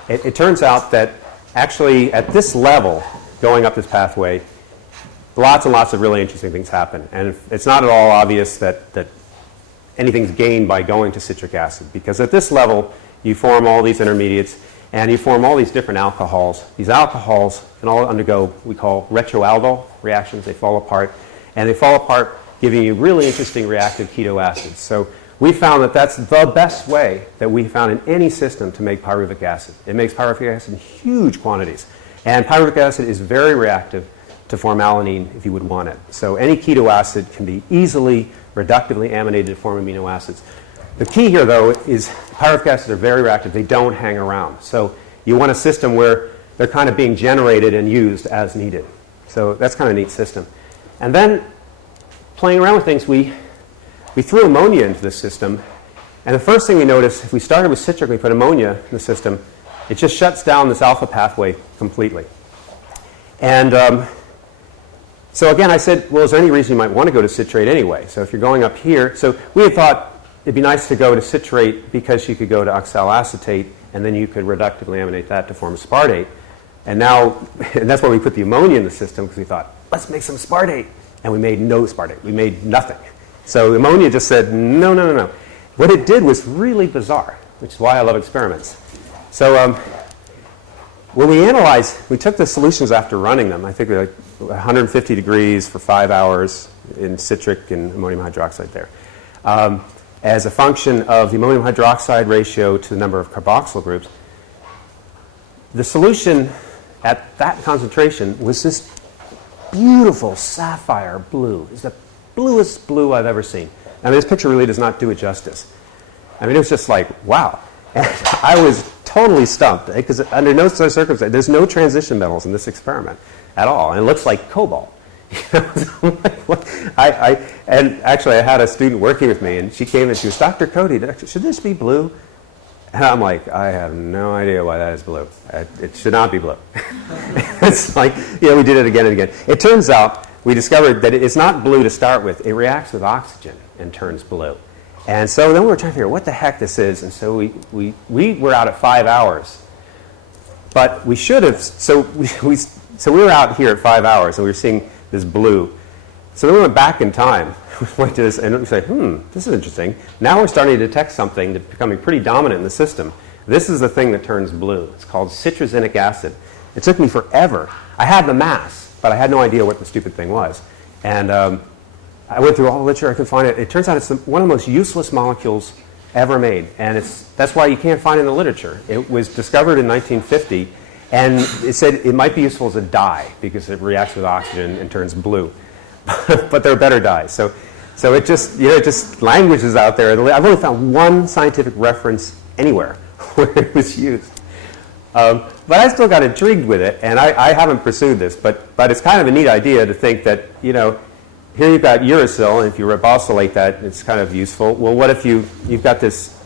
that actually at this level, going up this pathway, lots and lots of really interesting things happen. And it's not at all obvious that anything's gained by going to citric acid, because at this level, you form all these intermediates, and you form all these different alcohols. These alcohols can all undergo what we call retroaldol reactions. They fall apart, and they fall apart giving you really interesting reactive keto acids. So we found that that's the best way that we found in any system to make pyruvic acid. It makes pyruvic acid in huge quantities. And pyruvic acid is very reactive to form alanine if you would want it. So any keto acid can be easily reductively aminated to form amino acids. The key here, though, is pyruvic acids are very reactive. They don't hang around. So you want a system where they're kind of being generated and used as needed. So that's kind of a neat system. And then playing around with things, we threw ammonia into this system. And the first thing we noticed, if we started with citric, we put ammonia in the system, it just shuts down this alpha pathway completely. And so again, I said, well, is there any reason you might want to go to citrate anyway? So if you're going up here, so we had thought it'd be nice to go to citrate because you could go to oxaloacetate, and then you could reductively aminate that to form aspartate. And now, and that's why we put the ammonia in the system, because we thought, let's make some aspartate. And we made no aspartate. We made nothing. So ammonia just said, no, no, no, no. What it did was really bizarre, which is why I love experiments. So when we analyzed, we took the solutions after running them. I think like 150 degrees for 5 hours in citric and ammonium hydroxide there. As a function of the ammonium hydroxide ratio to the number of carboxyl groups. The solution at that concentration was this beautiful sapphire blue. It's the bluest blue I've ever seen. I mean, this picture really does not do it justice. I mean, it was just like, wow. And I was totally stumped, because under no such circumstance, there's no transition metals in this experiment at all. And it looks like cobalt. And actually, I had a student working with me, and she came and she was, Dr. Cody, should this be blue? And I'm like, I have no idea why that is blue. It should not be blue. It's like, we did it again and again. It turns out we discovered that it's not blue to start with. It reacts with oxygen and turns blue. And so then we were trying to figure out what the heck this is. And so we were out at 5 hours. But we should have, so we were out here at 5 hours, and we were seeing this blue. So then we went back in time. We went to this, and we said, this is interesting. Now we're starting to detect something that's becoming pretty dominant in the system. This is the thing that turns blue. It's called citrusinic acid. It took me forever. I had the mass, but I had no idea what the stupid thing was. And I went through all the literature I could find. It turns out it's one of the most useless molecules ever made. And that's why you can't find it in the literature. It was discovered in 1950, and it said it might be useful as a dye because it reacts with oxygen and turns blue. But there are better dyes. So it just languishes out there. I've only found one scientific reference anywhere where it was used. But I still got intrigued with it, and I haven't pursued this. But it's kind of a neat idea to think that, here you've got uracil, and if you ribosylate that, it's kind of useful. Well, what if you've got this?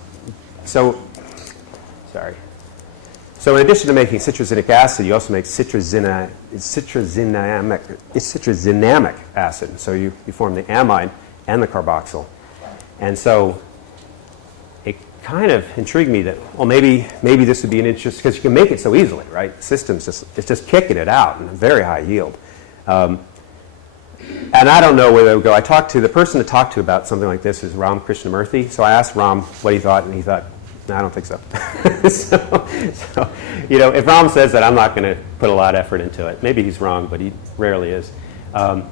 So in addition to making citrusinic acid, you also make citrusinic acid. So you form the amide and the carboxyl. And so it kind of intrigued me that, well, maybe this would be an interest, because you can make it so easily, right? The system's it's just kicking it out in a very high yield. And I don't know where they would go. The person to talk to about something like this is Ram Krishnamurthy. So I asked Ram what he thought, and he thought, no, I don't think so. so, if Ram says that, I'm not going to put a lot of effort into it. Maybe he's wrong, but he rarely is. And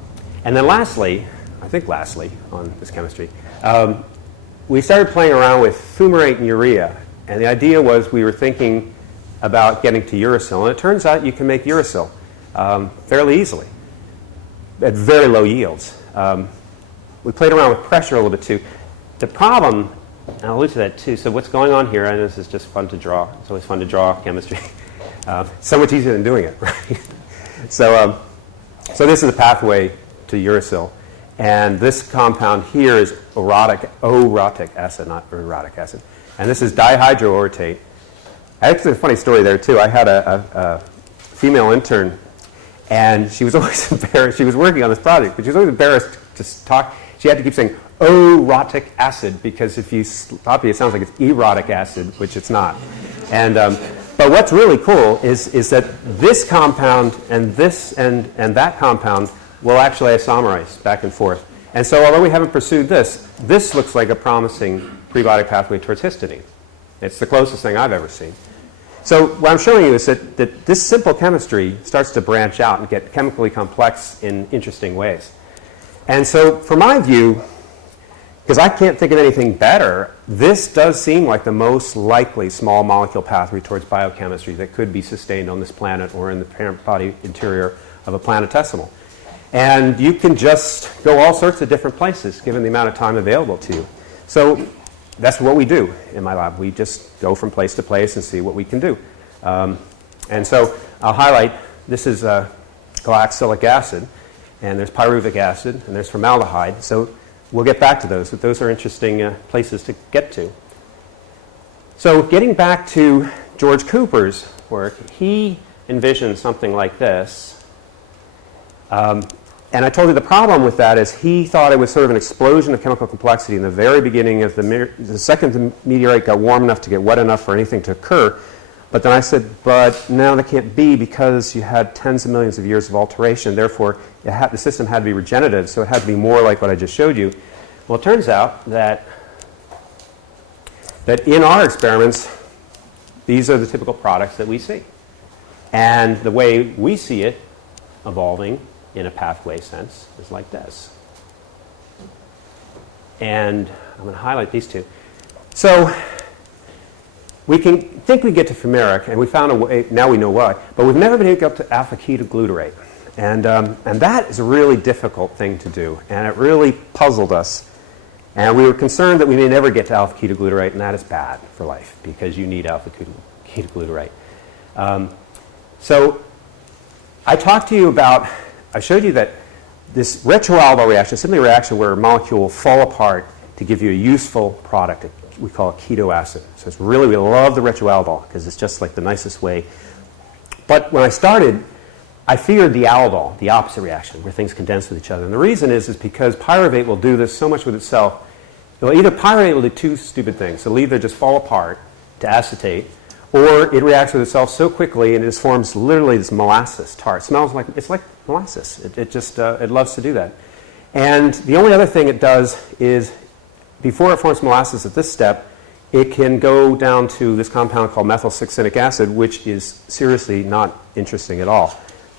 then lastly on this chemistry, we started playing around with fumarate and urea. And the idea was we were thinking about getting to uracil. And it turns out you can make uracil fairly easily at very low yields. We played around with pressure a little bit too. The problem, and I'll allude to that too. So what's going on here, and this is just fun to draw. It's always fun to draw chemistry. So much easier than doing it, right? So this is a pathway to uracil. And this compound here is orotic acid, not orotic acid. And this is dihydroorotate. Actually, a funny story there too. I had a female intern, and she was always embarrassed. She was working on this project, but she was always embarrassed to talk. She had to keep saying orotic acid, because if you stop it sounds like it's erotic acid, which it's not. And but what's really cool is that this compound and this and that compound will actually isomerize back and forth. And so although we haven't pursued this looks like a promising prebiotic pathway towards histidine. It's the closest thing I've ever seen. So what I'm showing you is that this simple chemistry starts to branch out and get chemically complex in interesting ways. And so from my view, because I can't think of anything better, this does seem like the most likely small molecule pathway towards biochemistry that could be sustained on this planet or in the parent body interior of a planetesimal. And you can just go all sorts of different places given the amount of time available to you. So that's what we do in my lab. We just go from place to place and see what we can do. And so I'll highlight, this is galactosic acid, and there's pyruvic acid, and there's formaldehyde. So we'll get back to those, but those are interesting places to get to. So getting back to George Cooper's work, he envisioned something like this. And I told you the problem with that is he thought it was sort of an explosion of chemical complexity in the very beginning of the second the meteorite got warm enough to get wet enough for anything to occur. But then I said, but now that can't be, because you had tens of millions of years of alteration. Therefore, the system had to be regenerative, so it had to be more like what I just showed you. Well, it turns out that in our experiments, these are the typical products that we see. And the way we see it evolving in a pathway sense is like this. And I'm going to highlight these two. So we can think we get to fumaric, and we found a way, now we know why, but we've never been able to get up to alpha-ketoglutarate. And that is a really difficult thing to do, and it really puzzled us. And we were concerned that we may never get to alpha-ketoglutarate, and that is bad for life because you need alpha-ketoglutarate. So I talked to you about, I showed you that this retroaldol reaction is simply a reaction where a molecule will fall apart to give you a useful product. We call it keto acid. So it's really, we love the retroaldol because it's just like the nicest way. But when I started, I feared the aldol, the opposite reaction, where things condense with each other. And the reason is because pyruvate will do this so much with itself. Pyruvate will do two stupid things. It'll either just fall apart to acetate, or it reacts with itself so quickly and it just forms literally this molasses tar. It smells like, it's like molasses. It loves to do that. And the only other thing it does is, before it forms molasses at this step, it can go down to this compound called methyl succinic acid, which is seriously not interesting at all.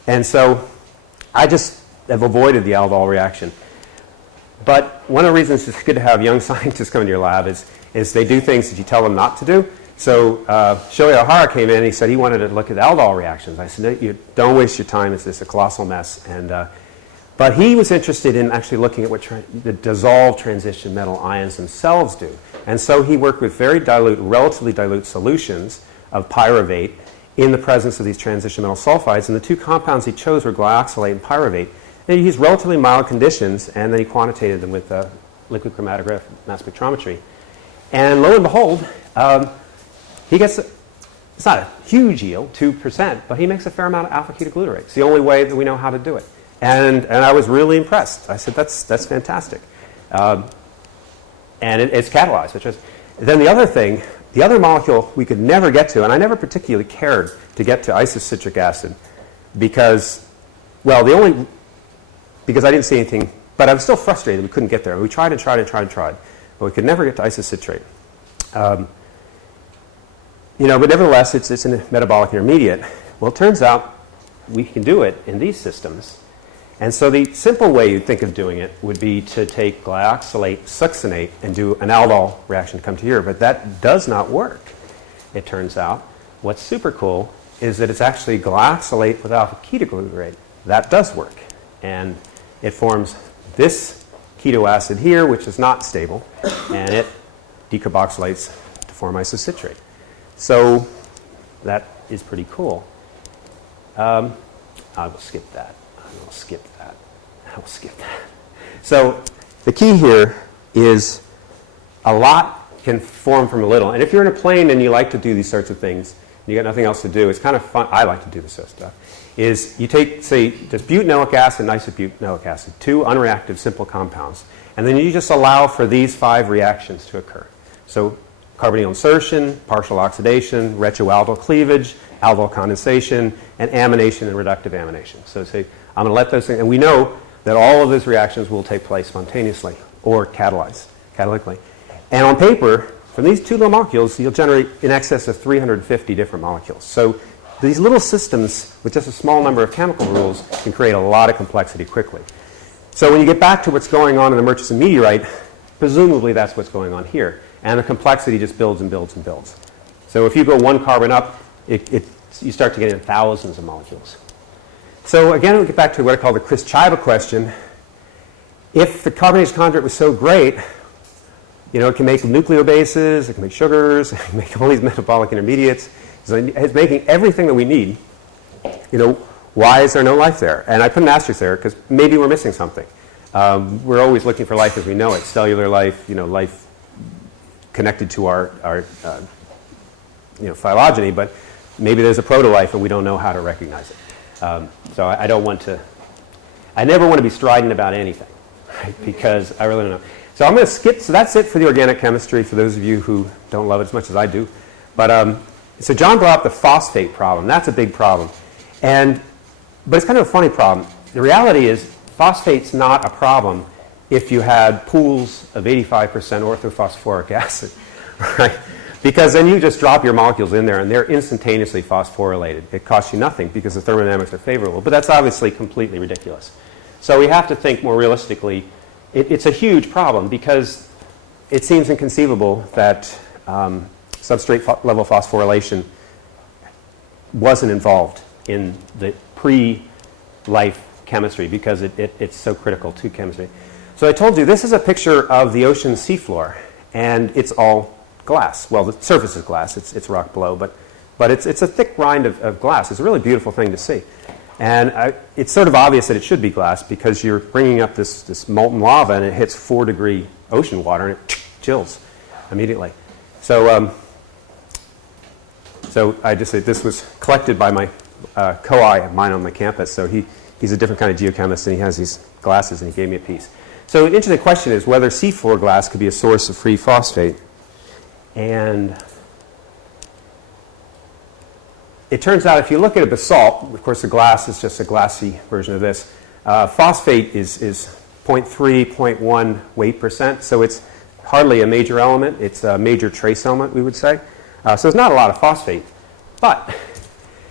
And so I just have avoided the aldol reaction. But one of the reasons it's good to have young scientists come into your lab is they do things that you tell them not to do. So Shohei Ohara came in and he said he wanted to look at aldol reactions. I said, you don't waste your time. It's just a colossal mess. But he was interested in actually looking at what the dissolved transition metal ions themselves do. And so he worked with very dilute, relatively dilute solutions of pyruvate in the presence of these transition metal sulfides. And the two compounds he chose were glyoxylate and pyruvate. And he used relatively mild conditions, and then he quantitated them with liquid chromatograph mass spectrometry. And lo and behold, he gets, it's not a huge yield, 2%, but he makes a fair amount of alpha-ketoglutarate. It's the only way that we know how to do it. And I was really impressed. I said, that's fantastic. And it's catalyzed. Which is, then the other thing, the other molecule we could never get to, and I never particularly cared to get to isocitric acid because, well, because I didn't see anything, but I was still frustrated we couldn't get there. We tried and tried and tried and tried, but we could never get to isocitrate. But nevertheless, it's a metabolic intermediate. Well, it turns out we can do it in these systems. And so the simple way you'd think of doing it would be to take glyoxylate succinate and do an aldol reaction to come to here. But that does not work, it turns out. What's super cool is that it's actually glyoxylate with alpha-ketoglutarate. That does work. And it forms this keto acid here, which is not stable, and it decarboxylates to form isocitrate. So that is pretty cool. I will skip that. I will skip that. I will skip that. So the key here is a lot can form from a little. And if you're in a plane and you like to do these sorts of things, and you got nothing else to do, it's kind of fun. I like to do this sort of stuff. Is you take, say, just butanoic acid and isobutanoic acid, two unreactive simple compounds, and then you just allow for these 5 reactions to occur. So carbonyl insertion, partial oxidation, retroaldol cleavage, aldol condensation, and amination and reductive amination. So say, I'm going to let those things, and we know that all of those reactions will take place spontaneously or catalytically. And on paper, from these 2 little molecules, you'll generate in excess of 350 different molecules. So these little systems with just a small number of chemical rules can create a lot of complexity quickly. So when you get back to what's going on in the Murchison meteorite, presumably that's what's going on here. And the complexity just builds and builds and builds. So if you go 1 carbon up, you start to get in thousands of molecules. So again, we get back to what I call the Chris Chiba question. If the carbonation conjugate was so great, it can make nucleobases, it can make sugars, it can make all these metabolic intermediates. It's making everything that we need. Why is there no life there? And I put an asterisk there because maybe we're missing something. We're always looking for life as we know it, cellular life, life connected to our phylogeny, but maybe there's a proto-life and we don't know how to recognize it. So I never want to be strident about anything, right? Because I really don't know. So I'm going to skip, so that's it for the organic chemistry for those of you who don't love it as much as I do. But so John brought up the phosphate problem. That's a big problem. But it's kind of a funny problem. The reality is phosphate's not a problem if you had pools of 85% orthophosphoric acid, right? Because then you just drop your molecules in there and they're instantaneously phosphorylated. It costs you nothing because the thermodynamics are favorable. But that's obviously completely ridiculous. So we have to think more realistically. It's a huge problem because it seems inconceivable that substrate level phosphorylation wasn't involved in the pre-life chemistry because it's so critical to chemistry. So I told you this is a picture of the ocean seafloor, and it's all glass. Well, the surface is glass. It's rock below, but it's a thick rind of glass. It's a really beautiful thing to see. And it's sort of obvious that it should be glass because you're bringing up this molten lava, and it hits 4-degree ocean water, and it chills immediately. So I just say this was collected by my co-I of mine on my campus. So he's a different kind of geochemist, and he has these glasses, and he gave me a piece. So an interesting question is whether seafloor glass could be a source of free phosphate. And it turns out if you look at a basalt, of course the glass is just a glassy version of this, phosphate is 0.3, 0.1 weight percent, so it's hardly a major element. It's a major trace element, we would say. So there's not a lot of phosphate. But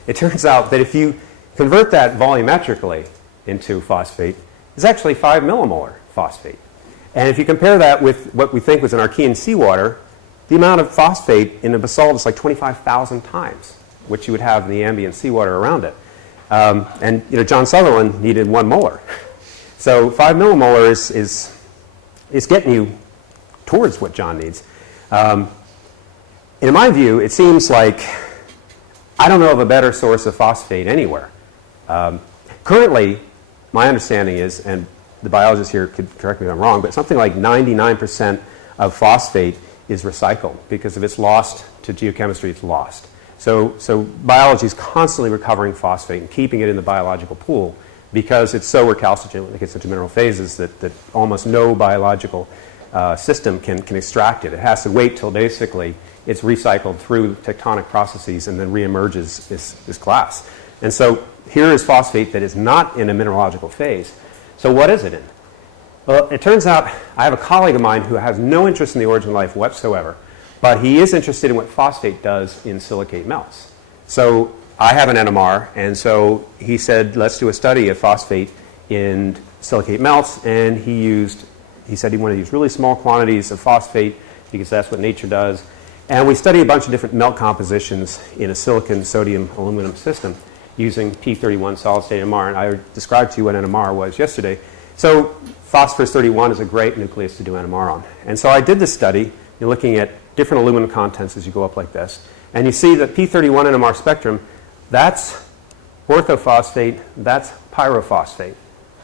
it turns out that if you convert that volumetrically into phosphate, it's actually 5 millimolar phosphate. And if you compare that with what we think was in Archean seawater, the amount of phosphate in a basalt is like 25,000 times what you would have in the ambient seawater around it. And John Sutherland needed 1 molar. So 5 millimolar is getting you towards what John needs. In my view, it seems like I don't know of a better source of phosphate anywhere. Currently, my understanding is, and the biologists here could correct me if I'm wrong, but something like 99% of phosphate is recycled because if it's lost to geochemistry, it's lost. So biology is constantly recovering phosphate and keeping it in the biological pool because it's so recalcitrant when it gets into mineral phases that almost no biological system can extract it. It has to wait till basically it's recycled through tectonic processes and then reemerges this glass. And so here is phosphate that is not in a mineralogical phase. So what is it in? Well, it turns out I have a colleague of mine who has no interest in the origin of life whatsoever, but he is interested in what phosphate does in silicate melts. So I have an NMR, and so he said, let's do a study of phosphate in silicate melts, and he said he wanted to use really small quantities of phosphate because that's what nature does. And we studied a bunch of different melt compositions in a silicon, sodium, aluminum system using P31 solid-state NMR, and I described to you what NMR was yesterday. So phosphorus 31 is a great nucleus to do NMR on. And so I did this study. You're looking at different aluminum contents as you go up like this. And you see that P31 NMR spectrum, that's orthophosphate, that's pyrophosphate,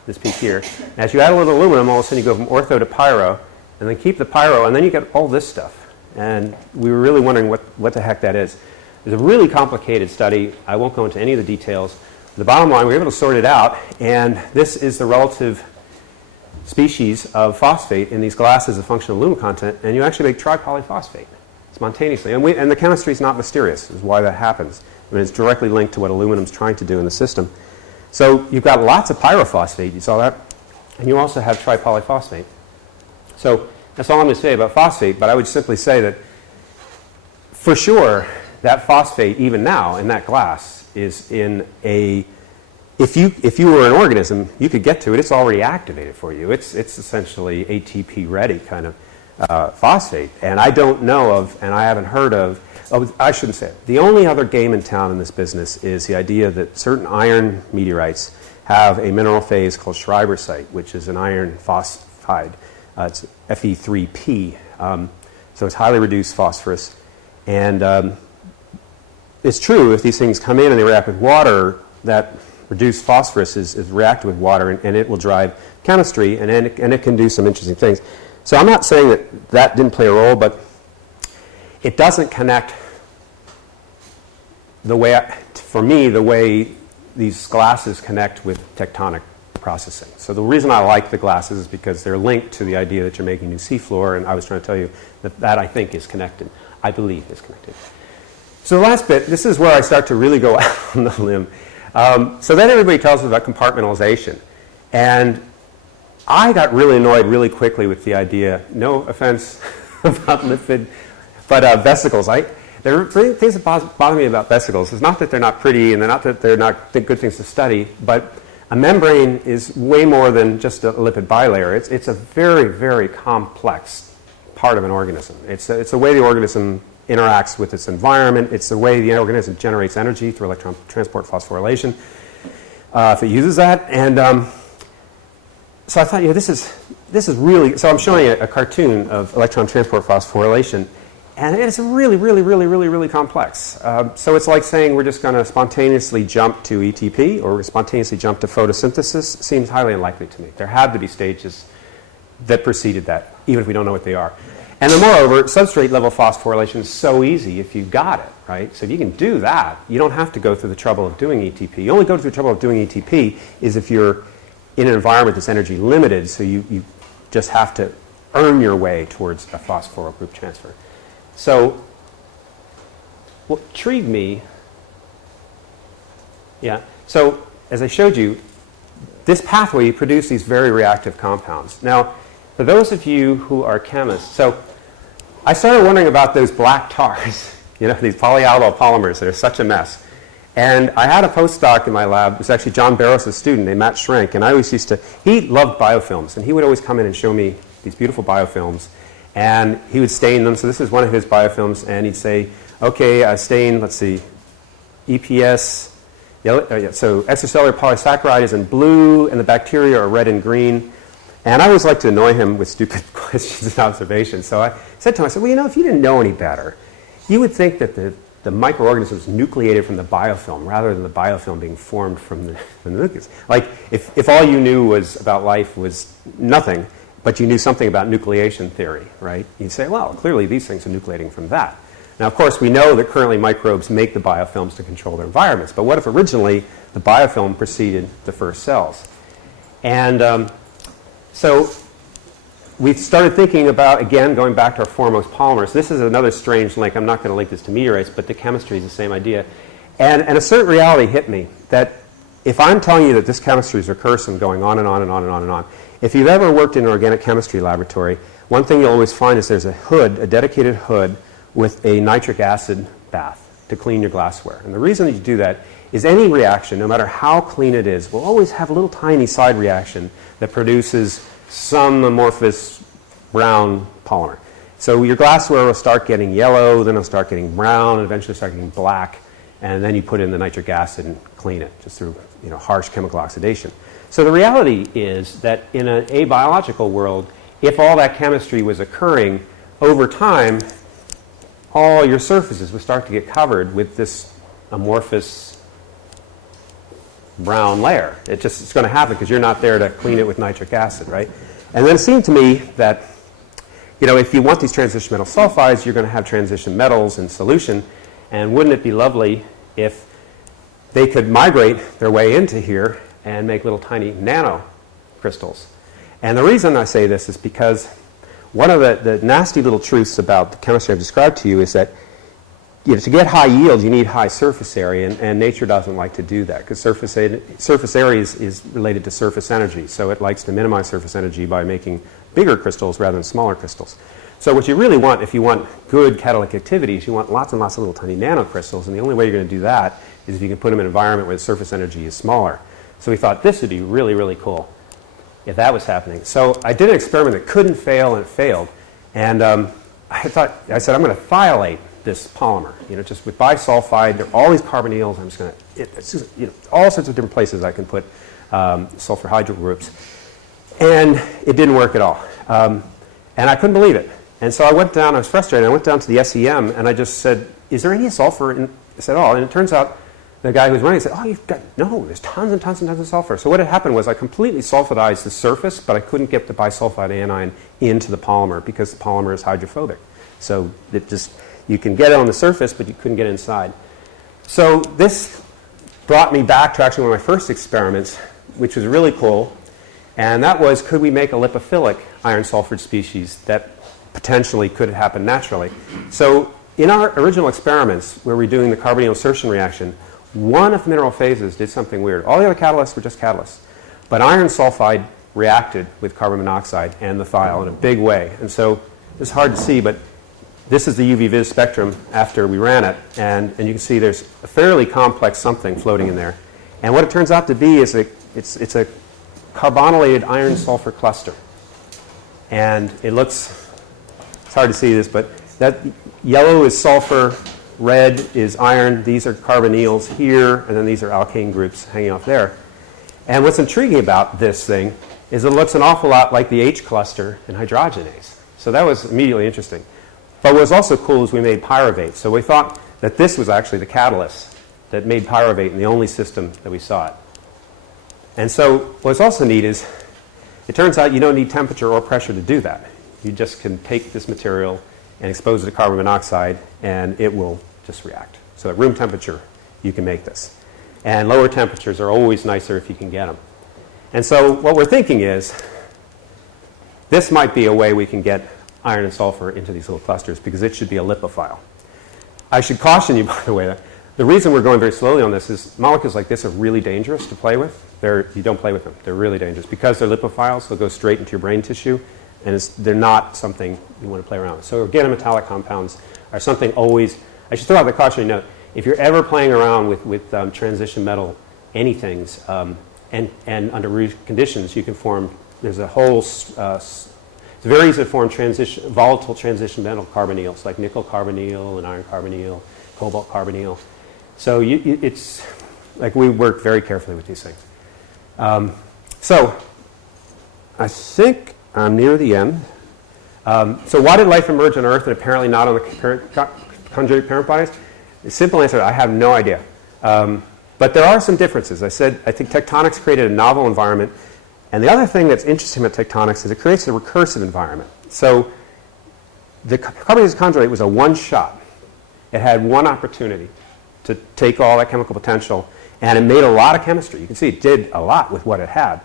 this peak here. And as you add a little aluminum, all of a sudden you go from ortho to pyro, and then keep the pyro, and then you get all this stuff. And we were really wondering what the heck that is. It's a really complicated study. I won't go into any of the details. The bottom line, we were able to sort it out, and this is the relative species of phosphate in these glasses, a function of aluminum content, and you actually make tripolyphosphate spontaneously. And the chemistry is not mysterious, is why that happens. I mean, it's directly linked to what aluminum is trying to do in the system. So you've got lots of pyrophosphate, you saw that, and you also have tripolyphosphate. So that's all I'm going to say about phosphate, but I would simply say that for sure that phosphate, even now in that glass, is in a, if you were an organism, you could get to it. It's already activated for you. It's essentially ATP ready kind of phosphate. And I don't know of, and I haven't heard of, I shouldn't say it. The only other game in town in this business is the idea that certain iron meteorites have a mineral phase called Schreibersite, which is an iron phosphide. It's Fe3P. So it's highly reduced phosphorus. And it's true, if these things come in and they react with water, that reduced phosphorus is reacted with water, and it will drive chemistry, and it can do some interesting things. So I'm not saying that didn't play a role, but it doesn't connect the way, for me, the way these glasses connect with tectonic processing. So the reason I like the glasses is because they're linked to the idea that you're making new seafloor, and I was trying to tell you that I think is connected. I believe is connected. So the last bit, this is where I start to really go out on the limb. So then everybody tells us about compartmentalization. And I got really annoyed really quickly with the idea, no offense about lipid, but vesicles. There are things that bother me about vesicles. It's not that they're not pretty and not that they're not good things to study, but a membrane is way more than just a lipid bilayer. It's a very, very complex part of an organism. It's the way the organism interacts with its environment. It's the way the organism generates energy through electron transport phosphorylation, if it uses that. And so I thought, this is this is really, so I'm showing a cartoon of electron transport phosphorylation, and it's really, really, really, really, really complex. So it's like saying we're just going to spontaneously jump to ETP or spontaneously jump to photosynthesis. Seems highly unlikely to me. There had to be stages that preceded that, even if we don't know what they are. And then moreover, substrate level phosphorylation is so easy if you got it, right? So if you can do that, you don't have to go through the trouble of doing ETP. You only go through the trouble of doing ETP is if you're in an environment that's energy limited, so you just have to earn your way towards a phosphoryl group transfer. So what intrigued me, so as I showed you, this pathway, you produce these very reactive compounds. Now, for those of you who are chemists, so I started wondering about those black tars, these polyallyl polymers that are such a mess. And I had a postdoc in my lab. It was actually John Barros' student named Matt Schrenk. And I always he loved biofilms. And he would always come in and show me these beautiful biofilms. And he would stain them. So this is one of his biofilms. And he'd say, okay, I stain, let's see, EPS. So extracellular polysaccharide is in blue, and the bacteria are red and green. And I always like to annoy him with stupid questions and observations. So I said to him, I said, well, if you didn't know any better, you would think that the microorganisms nucleated from the biofilm rather than the biofilm being formed from the nucleus. Like, if all you knew was about life was nothing, but you knew something about nucleation theory, right? You'd say, well, clearly these things are nucleating from that. Now, of course, we know that currently microbes make the biofilms to control their environments. But what if originally the biofilm preceded the first cells? And so we started thinking about, again, going back to our foremost polymers. This is another strange link. I'm not going to link this to meteorites, but the chemistry is the same idea. And a certain reality hit me that if I'm telling you that this chemistry is recursive, going on and on and on and on and on, if you've ever worked in an organic chemistry laboratory, one thing you'll always find is there's a hood, a dedicated hood, with a nitric acid bath to clean your glassware. And the reason that you do that is any reaction, no matter how clean it is, will always have a little tiny side reaction that produces some amorphous brown polymer. So your glassware will start getting yellow, then it'll start getting brown, and eventually start getting black, and then you put in the nitric acid and clean it just through harsh chemical oxidation. So the reality is that in an abiological world, if all that chemistry was occurring over time, all your surfaces would start to get covered with this amorphous brown layer. It's going to happen because you're not there to clean it with nitric acid, right? And then it seemed to me that, if you want these transition metal sulfides, you're going to have transition metals in solution. And wouldn't it be lovely if they could migrate their way into here and make little tiny nano crystals? And the reason I say this is because one of the nasty little truths about the chemistry I've described to you is that to get high yield, you need high surface area, and nature doesn't like to do that because surface area is related to surface energy. So it likes to minimize surface energy by making bigger crystals rather than smaller crystals. So what you really want, if you want good catalytic activity, is you want lots and lots of little tiny nanocrystals, and the only way you're going to do that is if you can put them in an environment where the surface energy is smaller. So we thought this would be really, really cool if that was happening. So I did an experiment that couldn't fail, and it failed. And I said, I'm going to thiolate this polymer, just with bisulfide. There are all these carbonyls. I'm just going to, all sorts of different places I can put sulfur hydrogen groups. And it didn't work at all. And I couldn't believe it. And so I went down, I was frustrated. I went down to the SEM, and I just said, is there any sulfur in this at all? And it turns out the guy who was running said, there's tons and tons and tons of sulfur. So what had happened was I completely sulfidized the surface, but I couldn't get the bisulfide anion into the polymer because the polymer is hydrophobic. So you can get it on the surface, but you couldn't get inside. So this brought me back to actually one of my first experiments, which was really cool. And that was, could we make a lipophilic iron sulfide species that potentially could happen naturally? So in our original experiments, where we're doing the carbonyl insertion reaction, one of the mineral phases did something weird. All the other catalysts were just catalysts. But iron sulfide reacted with carbon monoxide and the thiol in a big way. And so it's hard to see, but this is the UV-vis spectrum after we ran it. And you can see there's a fairly complex something floating in there. And what it turns out to be is it's a carbonylated iron-sulfur cluster. And it's hard to see this, but that yellow is sulfur, red is iron. These are carbonyls here, and then these are alkane groups hanging off there. And what's intriguing about this thing is it looks an awful lot like the H cluster in hydrogenase. So that was immediately interesting. But what was also cool is we made pyruvate. So we thought that this was actually the catalyst that made pyruvate in the only system that we saw it. And so what's also neat is it turns out you don't need temperature or pressure to do that. You just can take this material and expose it to carbon monoxide, and it will just react. So at room temperature, you can make this. And lower temperatures are always nicer if you can get them. And so what we're thinking is this might be a way we can get iron and sulfur into these little clusters, because it should be a lipophile. I should caution you, by the way, that the reason we're going very slowly on this is molecules like this are really dangerous to play with. You don't play with them. They're really dangerous. Because they're lipophiles, they'll go straight into your brain tissue, and they're not something you want to play around with. So organometallic compounds are something always. I should throw out the cautionary note. If you're ever playing around with transition metal anythings, and under conditions, you can form, there's a whole, it's very easy to form volatile transition metal carbonyls, like nickel carbonyl and iron carbonyl, cobalt carbonyl. So it's like we work very carefully with these things. So I think I'm near the end. So why did life emerge on Earth and apparently not on the conjugate parent bodies? The simple answer, I have no idea. But there are some differences. I think tectonics created a novel environment. And the other thing that's interesting about tectonics is it creates a recursive environment. So the carbonate conjugate was a one-shot. It had one opportunity to take all that chemical potential, and it made a lot of chemistry. You can see it did a lot with what it had.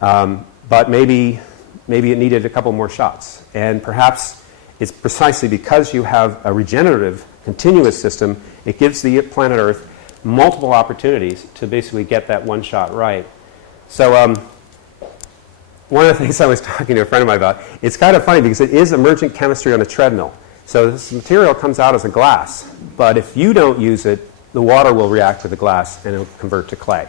But maybe it needed a couple more shots. And perhaps it's precisely because you have a regenerative, continuous system, it gives the planet Earth multiple opportunities to basically get that one shot right. So one of the things I was talking to a friend of mine about, it's kind of funny because it is emergent chemistry on a treadmill. So this material comes out as a glass, but if you don't use it, the water will react with the glass and it'll convert to clay.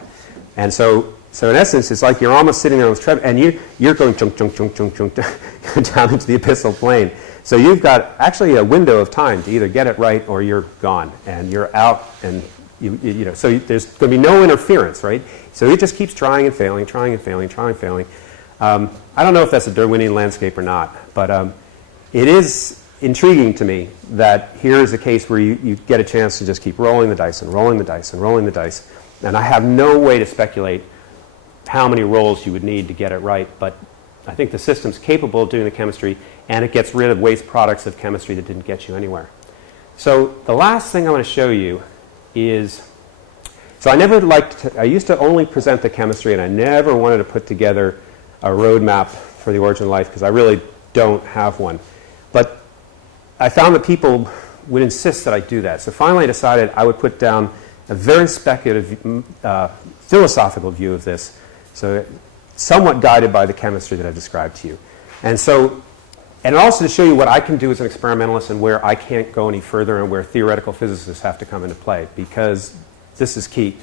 And so in essence, it's like you're almost sitting there on this treadmill, and you're going chunk, chunk, chunk, chunk, chunk, down into the abyssal plane. So you've got actually a window of time to either get it right or you're gone, and you're out, and you know. So there's going to be no interference, right? So it just keeps trying and failing, trying and failing, trying and failing. I don't know if that's a Darwinian landscape or not, but it is intriguing to me that here is a case where you get a chance to just keep rolling the dice and rolling the dice and rolling the dice. And I have no way to speculate how many rolls you would need to get it right, but I think the system's capable of doing the chemistry, and it gets rid of waste products of chemistry that didn't get you anywhere. So the last thing I want to show you is, so I used to only present the chemistry, and I never wanted to put together a roadmap for the origin of life because I really don't have one. But I found that people would insist that I do that. So finally I decided I would put down a very speculative, philosophical view of this, so somewhat guided by the chemistry that I've described to you. And also to show you what I can do as an experimentalist and where I can't go any further and where theoretical physicists have to come into play, because this is key.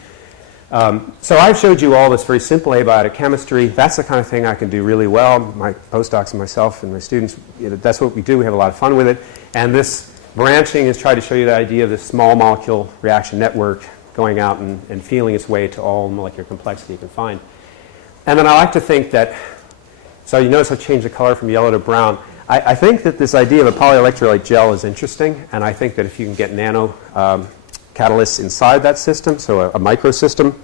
So I've showed you all this very simple abiotic chemistry. That's the kind of thing I can do really well. My postdocs and myself and my students, that's what we do. We have a lot of fun with it. And this branching is trying to show you the idea of this small molecule reaction network going out and feeling its way to all molecular complexity you can find. And then I like to think that, so you notice I've changed the color from yellow to brown. I think that this idea of a polyelectrolyte gel is interesting, and I think that if you can get nano catalysts inside that system, so a microsystem,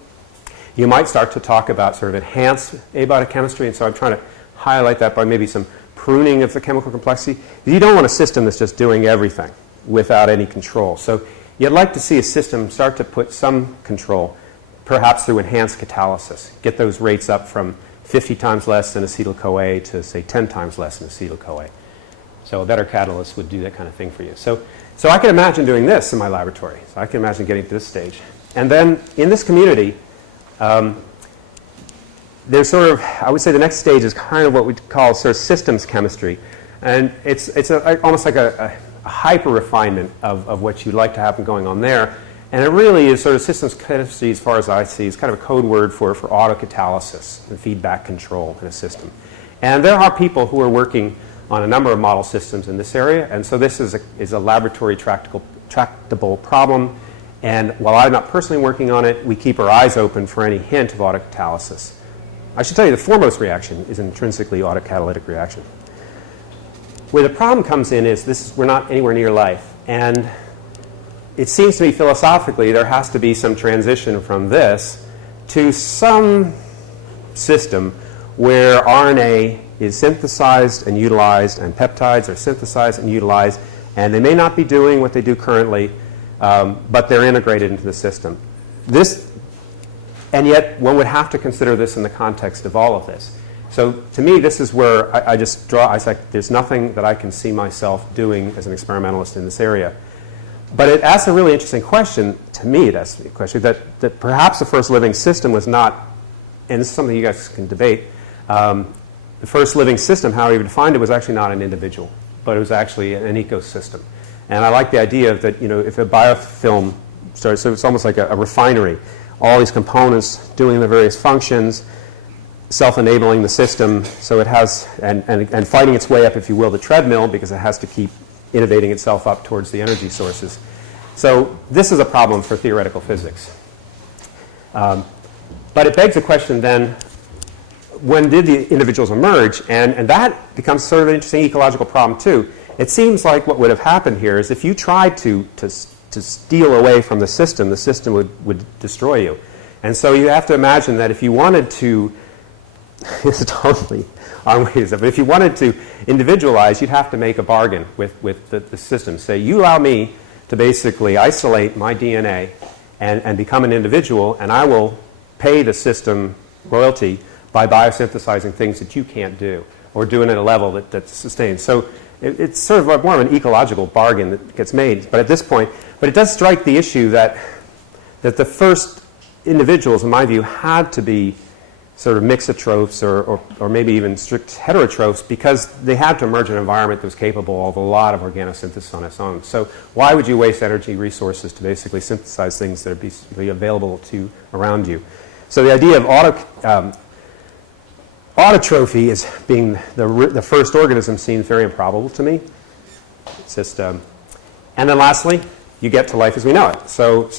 you might start to talk about sort of enhanced abiotic chemistry, and so I'm trying to highlight that by maybe some pruning of the chemical complexity. You don't want a system that's just doing everything without any control. So you'd like to see a system start to put some control, perhaps through enhanced catalysis. Get those rates up from 50 times less than acetyl-CoA to, say, 10 times less than acetyl-CoA. So a better catalyst would do that kind of thing for you. So I can imagine doing this in my laboratory. So I can imagine getting to this stage. And then in this community, there's sort of, I would say the next stage is kind of what we call sort of systems chemistry. And it's almost like a hyper refinement of what you'd like to have going on there. And it really is sort of systems chemistry, as far as I see, is kind of a code word for autocatalysis and feedback control in a system. And there are people who are working on a number of model systems in this area. And so this is a laboratory tractable problem. And while I'm not personally working on it, we keep our eyes open for any hint of autocatalysis. I should tell you the foremost reaction is an intrinsically autocatalytic reaction. Where the problem comes in is we're not anywhere near life. And it seems to me philosophically there has to be some transition from this to some system where RNA is synthesized and utilized and peptides are synthesized and utilized, and they may not be doing what they do currently, but they're integrated into the system. And yet one would have to consider this in the context of all of this. So to me, this is where I just draw, I say, there's nothing that I can see myself doing as an experimentalist in this area. But it asks a really interesting question, to me it asks a question, that perhaps the first living system was not, and this is something you guys can debate, the first living system, how he defined it, was actually not an individual, but it was actually an ecosystem. And I like the idea of that, if a biofilm starts, so it's almost like a refinery, all these components doing the various functions, self-enabling the system, so it has, and fighting its way up, if you will, the treadmill, because it has to keep innovating itself up towards the energy sources. So this is a problem for theoretical physics. But it begs the question then, when did the individuals emerge? And that becomes sort of an interesting ecological problem too. It seems like what would have happened here is if you tried to steal away from the system would destroy you. And so you have to imagine that if you wanted to, this is totally our ways of it, if you wanted to individualize, you'd have to make a bargain with the system. Say, you allow me to basically isolate my DNA and become an individual, and I will pay the system royalty by biosynthesizing things that you can't do, or doing it at a level that's sustained. So it's sort of like more of an ecological bargain that gets made. But at this point, but it does strike the issue that the first individuals, in my view, had to be sort of mixotrophs or maybe even strict heterotrophs, because they had to emerge in an environment that was capable of a lot of organosynthesis on its own. So why would you waste energy resources to basically synthesize things that are basically available to around you? So the idea of autotrophy as being the first organism seems very improbable to me. It's just, and then lastly, you get to life as we know it. So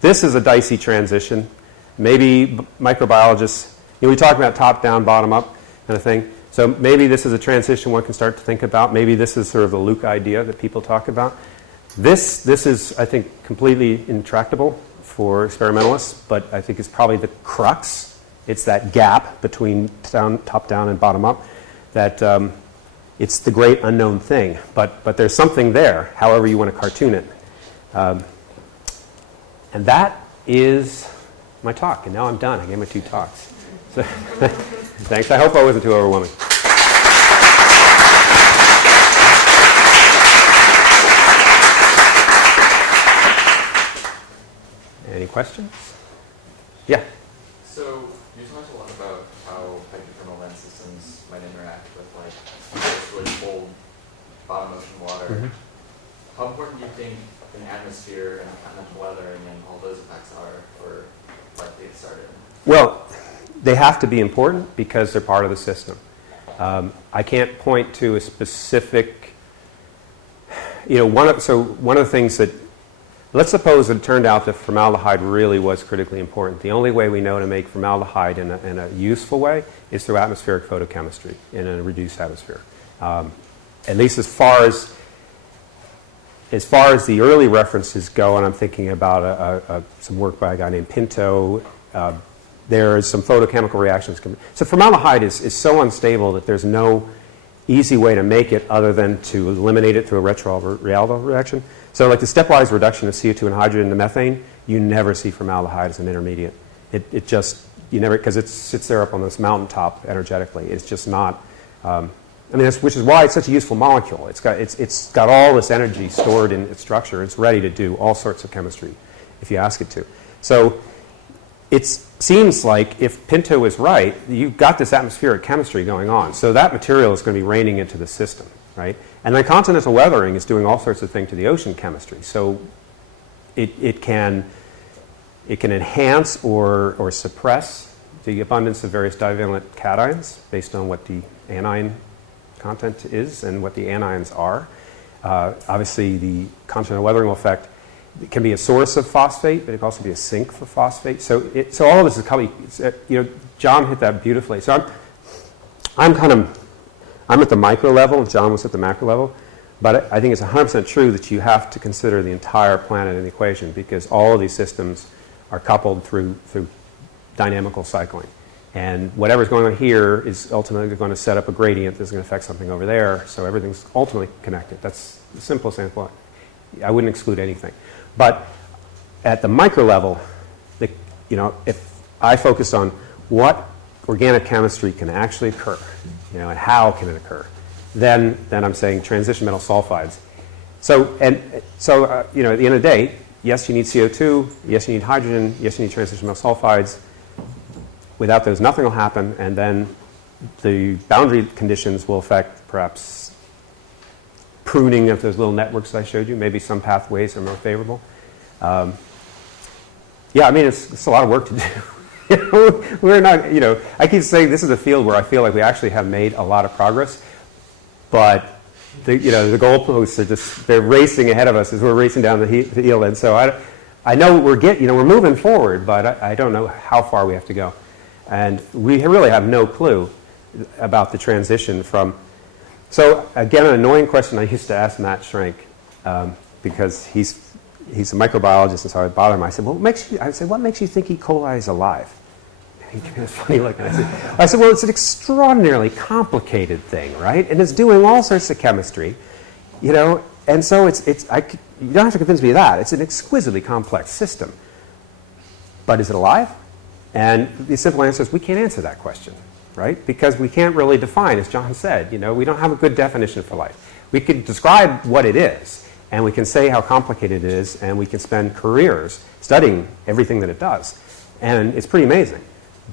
this is a dicey transition. Maybe microbiologists, we talk about top-down, bottom-up kind of thing. So maybe this is a transition one can start to think about. Maybe this is sort of the Luke idea that people talk about. This is, I think, completely intractable for experimentalists, but I think it's probably the crux. It's that gap between top-down and bottom-up that it's the great unknown thing. But there's something there, however you want to cartoon it. And that is my talk. And now I'm done. I gave my 2 talks. So thanks. I hope I wasn't too overwhelming. Any questions? Yeah. So you talked a lot about how hydrothermal lens systems might interact with really cold bottom ocean water. Mm-hmm. How important do you think an atmosphere and continental weathering and all those effects are for life to get started? Well, they have to be important because they're part of the system. I can't point to a specific, one of the things that, let's suppose it turned out that formaldehyde really was critically important. The only way we know to make formaldehyde in a useful way is through atmospheric photochemistry in a reduced atmosphere. At least as far as the early references go, and I'm thinking about some work by a guy named Pinto, there is some photochemical reactions. So formaldehyde is so unstable that there's no easy way to make it other than to eliminate it through a Retroaldo reaction. So like the stepwise reduction of CO2 and hydrogen to methane, you never see formaldehyde as an intermediate. It just, you never, because it sits there up on this mountaintop energetically. It's just not, which is why it's such a useful molecule. It's got all this energy stored in its structure. It's ready to do all sorts of chemistry if you ask it to. So it seems like if Pinto is right, you've got this atmospheric chemistry going on. So that material is going to be raining into the system, right? And then continental weathering is doing all sorts of things to the ocean chemistry. So it can enhance or suppress the abundance of various divalent cations based on what the anion content is and what the anions are. Obviously, the continental weathering will affect it can be a source of phosphate, but it can also be a sink for phosphate. So all of this is coming. John hit that beautifully. So I'm at the micro level, and John was at the macro level. But I think it's 100% true that you have to consider the entire planet in the equation, because all of these systems are coupled through dynamical cycling. And whatever's going on here is ultimately going to set up a gradient that's going to affect something over there. So everything's ultimately connected. That's the simplest example. I wouldn't exclude anything. But at the micro level, if I focus on what organic chemistry can actually occur, and how can it occur, then I'm saying transition metal sulfides. So at the end of the day, yes, you need CO2, yes, you need hydrogen, yes, you need transition metal sulfides. Without those, nothing will happen, and then the boundary conditions will affect perhaps pruning of those little networks I showed you. Maybe some pathways are more favorable. Yeah, I mean, it's a lot of work to do. We're not, I keep saying this is a field where I feel like we actually have made a lot of progress, but the goalposts are they're racing ahead of us as we're racing down the hill. And so I know we're moving forward, but I don't know how far we have to go. And we really have no clue about the transition from. So again, an annoying question I used to ask Matt Schrank, because he's a microbiologist, and so I would bother him. I said, what makes you think E. coli is alive? And he gave me this funny look. And I said, well, it's an extraordinarily complicated thing, right? And it's doing all sorts of chemistry, and so you don't have to convince me of that. It's an exquisitely complex system. But is it alive? And the simple answer is we can't answer that question, right? Because we can't really define, as John said, we don't have a good definition for life. We could describe what it is, and we can say how complicated it is, and we can spend careers studying everything that it does. And it's pretty amazing.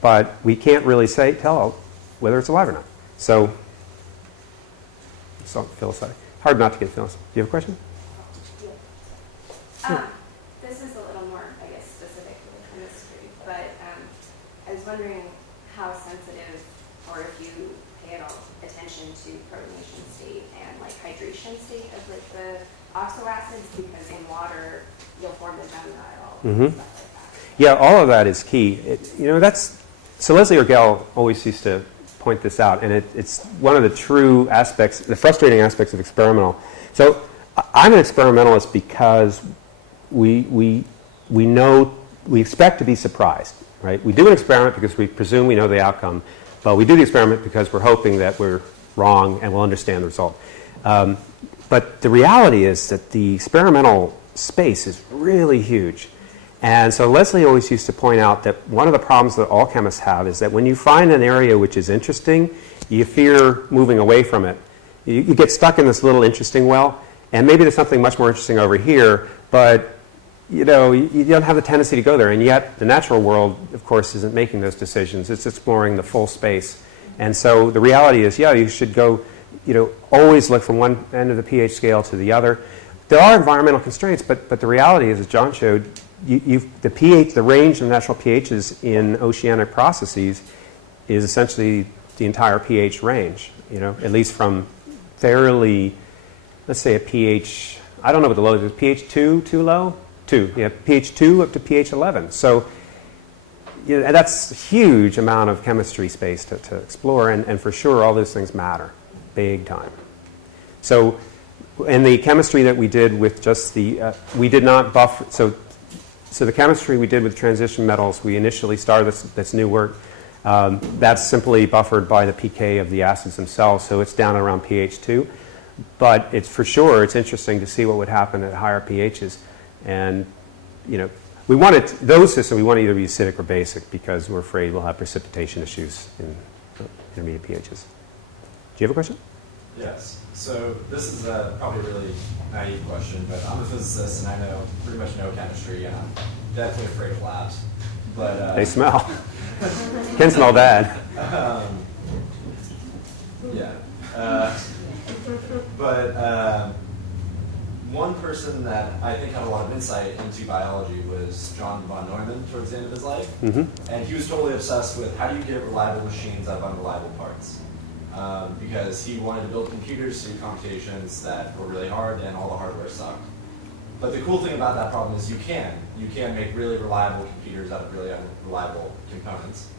But we can't really tell whether it's alive or not. So philosophical. Hard not to get philosophical. Do you have a question? This is a little more, I guess, specific to the chemistry, but I was wondering how sensitive, or if you pay at all attention to protonation state and hydration state of the oxo acids, because in water you'll form the genial and stuff like that. Yeah, all of that is key. So Leslie Orgel always used to point this out, and it's one of the true aspects, the frustrating aspects of experimental. So I'm an experimentalist because we expect to be surprised, right? We do an experiment because we presume we know the outcome, but we do the experiment because we're hoping that we're wrong and we'll understand the result. But the reality is that the experimental space is really huge. And so Leslie always used to point out that one of the problems that all chemists have is that when you find an area which is interesting, you fear moving away from it. You get stuck in this little interesting well, and maybe there's something much more interesting over here, but you don't have the tendency to go there. And yet the natural world, of course, isn't making those decisions. It's exploring the full space. And so the reality is, you should go, always look from one end of the pH scale to the other. There are environmental constraints, but the reality is, as John showed, the pH, the range of natural pHs in oceanic processes is essentially the entire pH range, at least from fairly, let's say a pH, I don't know what the low is, pH 2 too low? 2, yeah, pH 2 up to pH 11. So that's a huge amount of chemistry space to explore, and for sure all those things matter, big time. So in the chemistry that we did with just we did not buffer, so the chemistry we did with transition metals, we initially started this new work. That's simply buffered by the pK of the acids themselves, so it's down around pH 2. But it's for sure, it's interesting to see what would happen at higher pHs. And, we wanted those systems, we want to either be acidic or basic because we're afraid we'll have precipitation issues in intermediate pHs. Do you have a question? Yes. So this is probably a really naive question, but I'm a physicist and I pretty much know chemistry, and I'm definitely afraid of labs. But they smell. Can smell bad. Yeah. But one person that I think had a lot of insight into biology was John von Neumann towards the end of his life. Mm-hmm. And he was totally obsessed with how do you get reliable machines out of unreliable parts. Because he wanted to build computers to do computations that were really hard and all the hardware sucked. But the cool thing about that problem is you can make really reliable computers out of really unreliable components.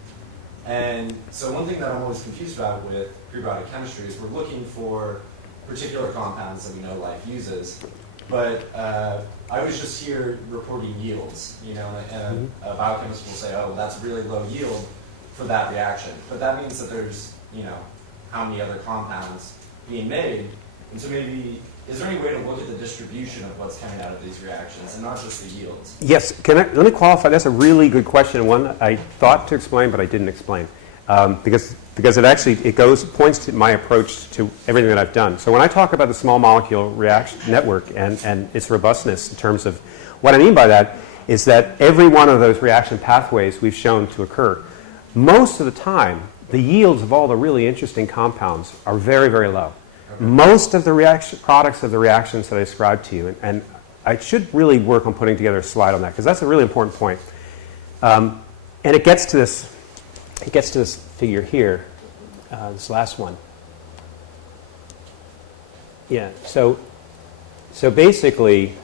And so one thing that I'm always confused about with prebiotic chemistry is we're looking for particular compounds that we know life uses, but I was just here reporting yields, you know, and a biochemist will say, oh, that's really low yield for that reaction. But that means that there's, you know, how many other compounds being made. And so maybe, is there any way to look at the distribution of what's coming out of these reactions and not just the yields? Yes, let me qualify. That's a really good question, one I thought to explain, but I didn't explain. Because it actually, points to my approach to everything that I've done. So when I talk about the small molecule reaction network and its robustness in terms of, what I mean by that is that every one of those reaction pathways we've shown to occur. Most of the time, the yields of all the really interesting compounds are very, very low. Okay. Most of the products of the reactions that I described to you, and I should really work on putting together a slide on that, because that's a really important point. And it gets to this figure here, this last one. Yeah, so basically,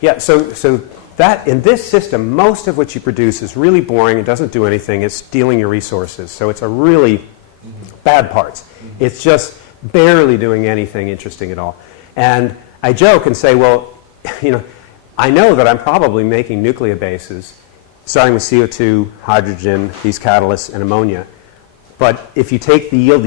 yeah, so that in this system, most of what you produce is really boring. It doesn't do anything. It's stealing your resources. So it's a really bad parts. It's just barely doing anything interesting at all. And I joke and say, well, you know, I know that I'm probably making nucleobases, starting with CO2, hydrogen, these catalysts, and ammonia. But if you take the yield,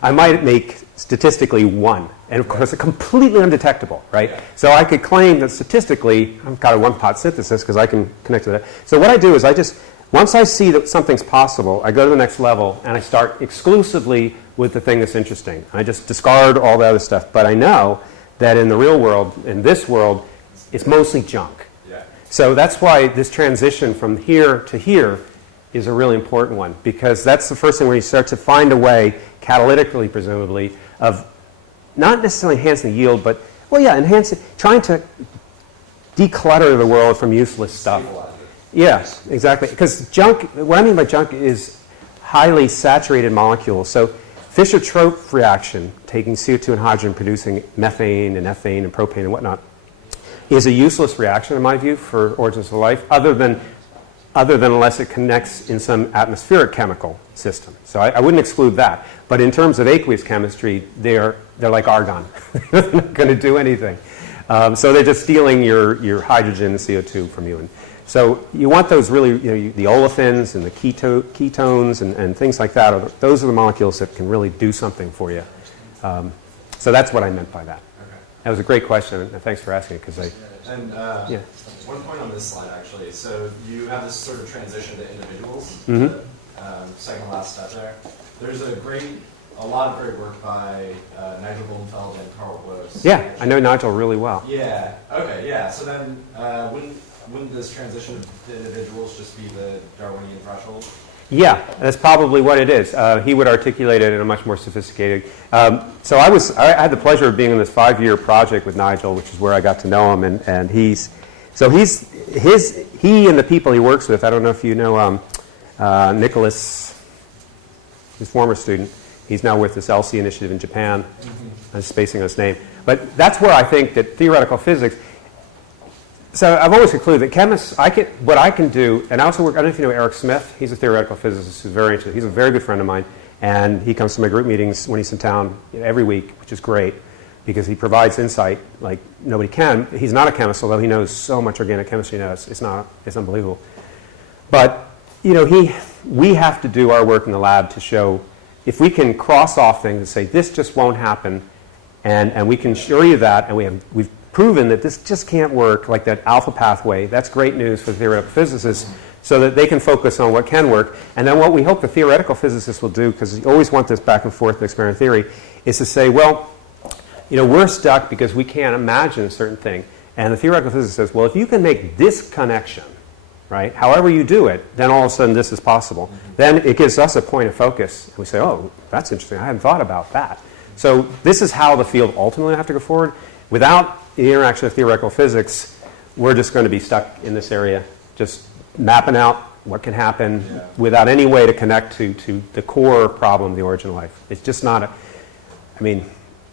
I might make statistically one. And of course, it's completely undetectable, right? Yeah. So I could claim that statistically, I've got a one-pot synthesis because I can connect to that. So what I do is once I see that something's possible, I go to the next level and I start exclusively with the thing that's interesting. I just discard all the other stuff. But I know that in the real world, in this world, it's mostly junk. Yeah. So that's why this transition from here to here is a really important one, because that's the first thing where you start to find a way, catalytically presumably, of not necessarily enhancing the yield, but, well, yeah, trying to declutter the world from useless stuff. Yes, exactly. Because junk, what I mean by junk is highly saturated molecules. So Fischer-Tropsch reaction, taking CO2 and hydrogen, producing methane and ethane and propane and whatnot, is a useless reaction, in my view, for origins of life, other than unless it connects in some atmospheric chemical system. So I wouldn't exclude that. But in terms of aqueous chemistry, they're like argon. They're not going to do anything. So they're just stealing your hydrogen and CO2 from you. And so you want those really, you know, the olefins and the ketones and things like that. Those are the molecules that can really do something for you. So that's what I meant by that. Okay. That was a great question, and thanks for asking it, because yeah. One point on this slide, actually. So you have this sort of transition to individuals, mm-hmm. the second last step there. There's a lot of great work by Nigel Blumenfeld and Carl Bloss. Yeah, I know Nigel really well. Yeah, okay, yeah. So then wouldn't this transition to individuals just be the Darwinian threshold? Yeah, that's probably what it is. He would articulate it in a much more sophisticated. So I had the pleasure of being in this 5-year project with Nigel, which is where I got to know him, and he and the people he works with. I don't know if you know Nicholas, his former student. He's now with this LC initiative in Japan. Mm-hmm. I'm spacing on his name, but that's where I think that theoretical physics. So I've always concluded that chemists, what I can do, and I also work, I don't know if you know Eric Smith. He's a theoretical physicist who's very interesting. He's a very good friend of mine, and he comes to my group meetings when he's in town every week, which is great, because he provides insight like nobody can. He's not a chemist, although he knows so much organic chemistry now. It's unbelievable. But, you know, we have to do our work in the lab to show, if we can cross off things and say, this just won't happen, and we can assure you that, and we've proven that this just can't work, like that alpha pathway. That's great news for theoretical physicists, so that they can focus on what can work. And then what we hope the theoretical physicists will do, because you always want this back and forth in experimental theory, is to say, well, you know, we're stuck because we can't imagine a certain thing. And the theoretical physicist says, well, if you can make this connection, right, however you do it, then all of a sudden this is possible. Mm-hmm. Then it gives us a point of focus. And we say, oh, that's interesting. I hadn't thought about that. So this is how the field ultimately will have to go forward. Without the interaction of theoretical physics, we're just going to be stuck in this area, just mapping out what can happen without any way to connect to the core problem of the origin of life. It's just not I mean,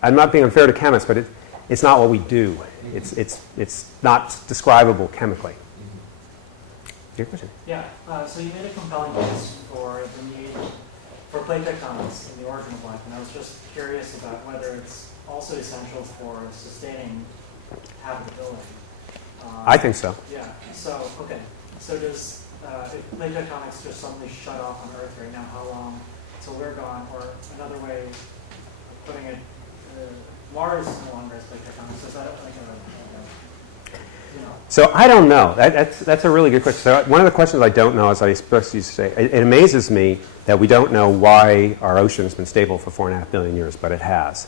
I'm not being unfair to chemists, but it's not what we do. It's not describable chemically. Your question? Yeah, so you made a compelling case for the need for plate tectonics in the origin of life, and I was just curious about whether it's also essential for sustaining habitability. I think so. Yeah, so, okay. So does, if plate tectonics just suddenly shut off on Earth right now, how long till we're gone? Or another way of putting it, Mars is no longer as plate tectonics. Is that like a you know? So I don't know. That's a really good question. So one of the questions I don't know, as I supposed to say, it amazes me that we don't know why our ocean has been stable for 4.5 billion years, but it has.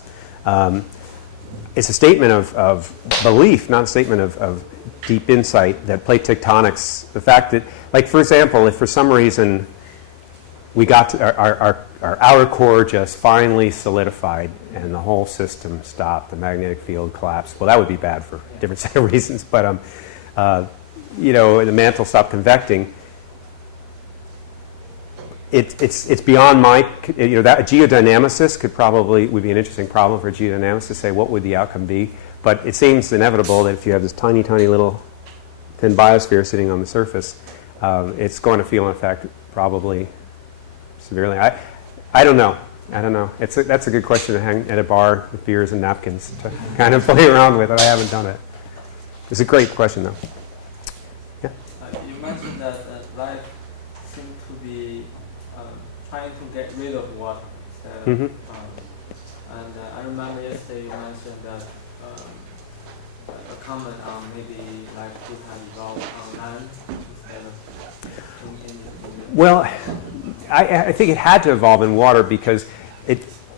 It's a statement of belief, not a statement of deep insight that plate tectonics, the fact that, like for example, if for some reason we got to, our outer core just finally solidified and the whole system stopped, the magnetic field collapsed, well, that would be bad for a different set of reasons, but you know, the mantle stopped convecting. It's beyond my, you know, that a geodynamicist would be an interesting problem for a geodynamicist to say what would the outcome be. But it seems inevitable that if you have this tiny, tiny little thin biosphere sitting on the surface, it's going to feel an effect probably severely. I don't know. I don't know. That's a good question to hang at a bar with beers and napkins to kind of play around with, and I haven't done it. It's a great question, though. Yeah? You mentioned that life seems to be trying to get rid of water. Mm-hmm. And I remember yesterday you mentioned that a comment on maybe life could have evolved on land instead of in Well, I think it had to evolve in water because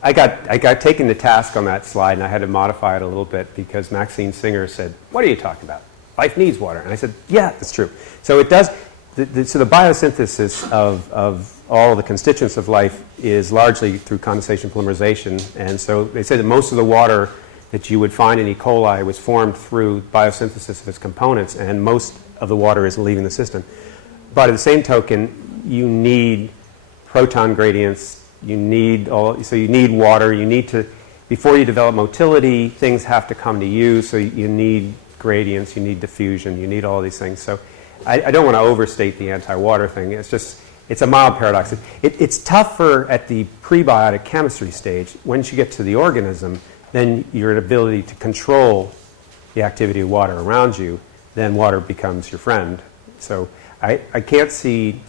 I got taken to task on that slide, and I had to modify it a little bit because Maxine Singer said, "What are you talking about? Life needs water." And I said, "Yeah, that's true." So it does. So the biosynthesis of all the constituents of life is largely through condensation polymerization, and so they say that most of the water that you would find in E. coli was formed through biosynthesis of its components, and most of the water is leaving the system. But at the same token, you need proton gradients, you need water, you need to, before you develop motility, things have to come to you, so you need gradients, you need diffusion, you need all these things. So I don't want to overstate the anti-water thing. It's a mild paradox. It's tougher at the prebiotic chemistry stage. Once you get to the organism, then your ability to control the activity of water around you, then water becomes your friend. So I can't see,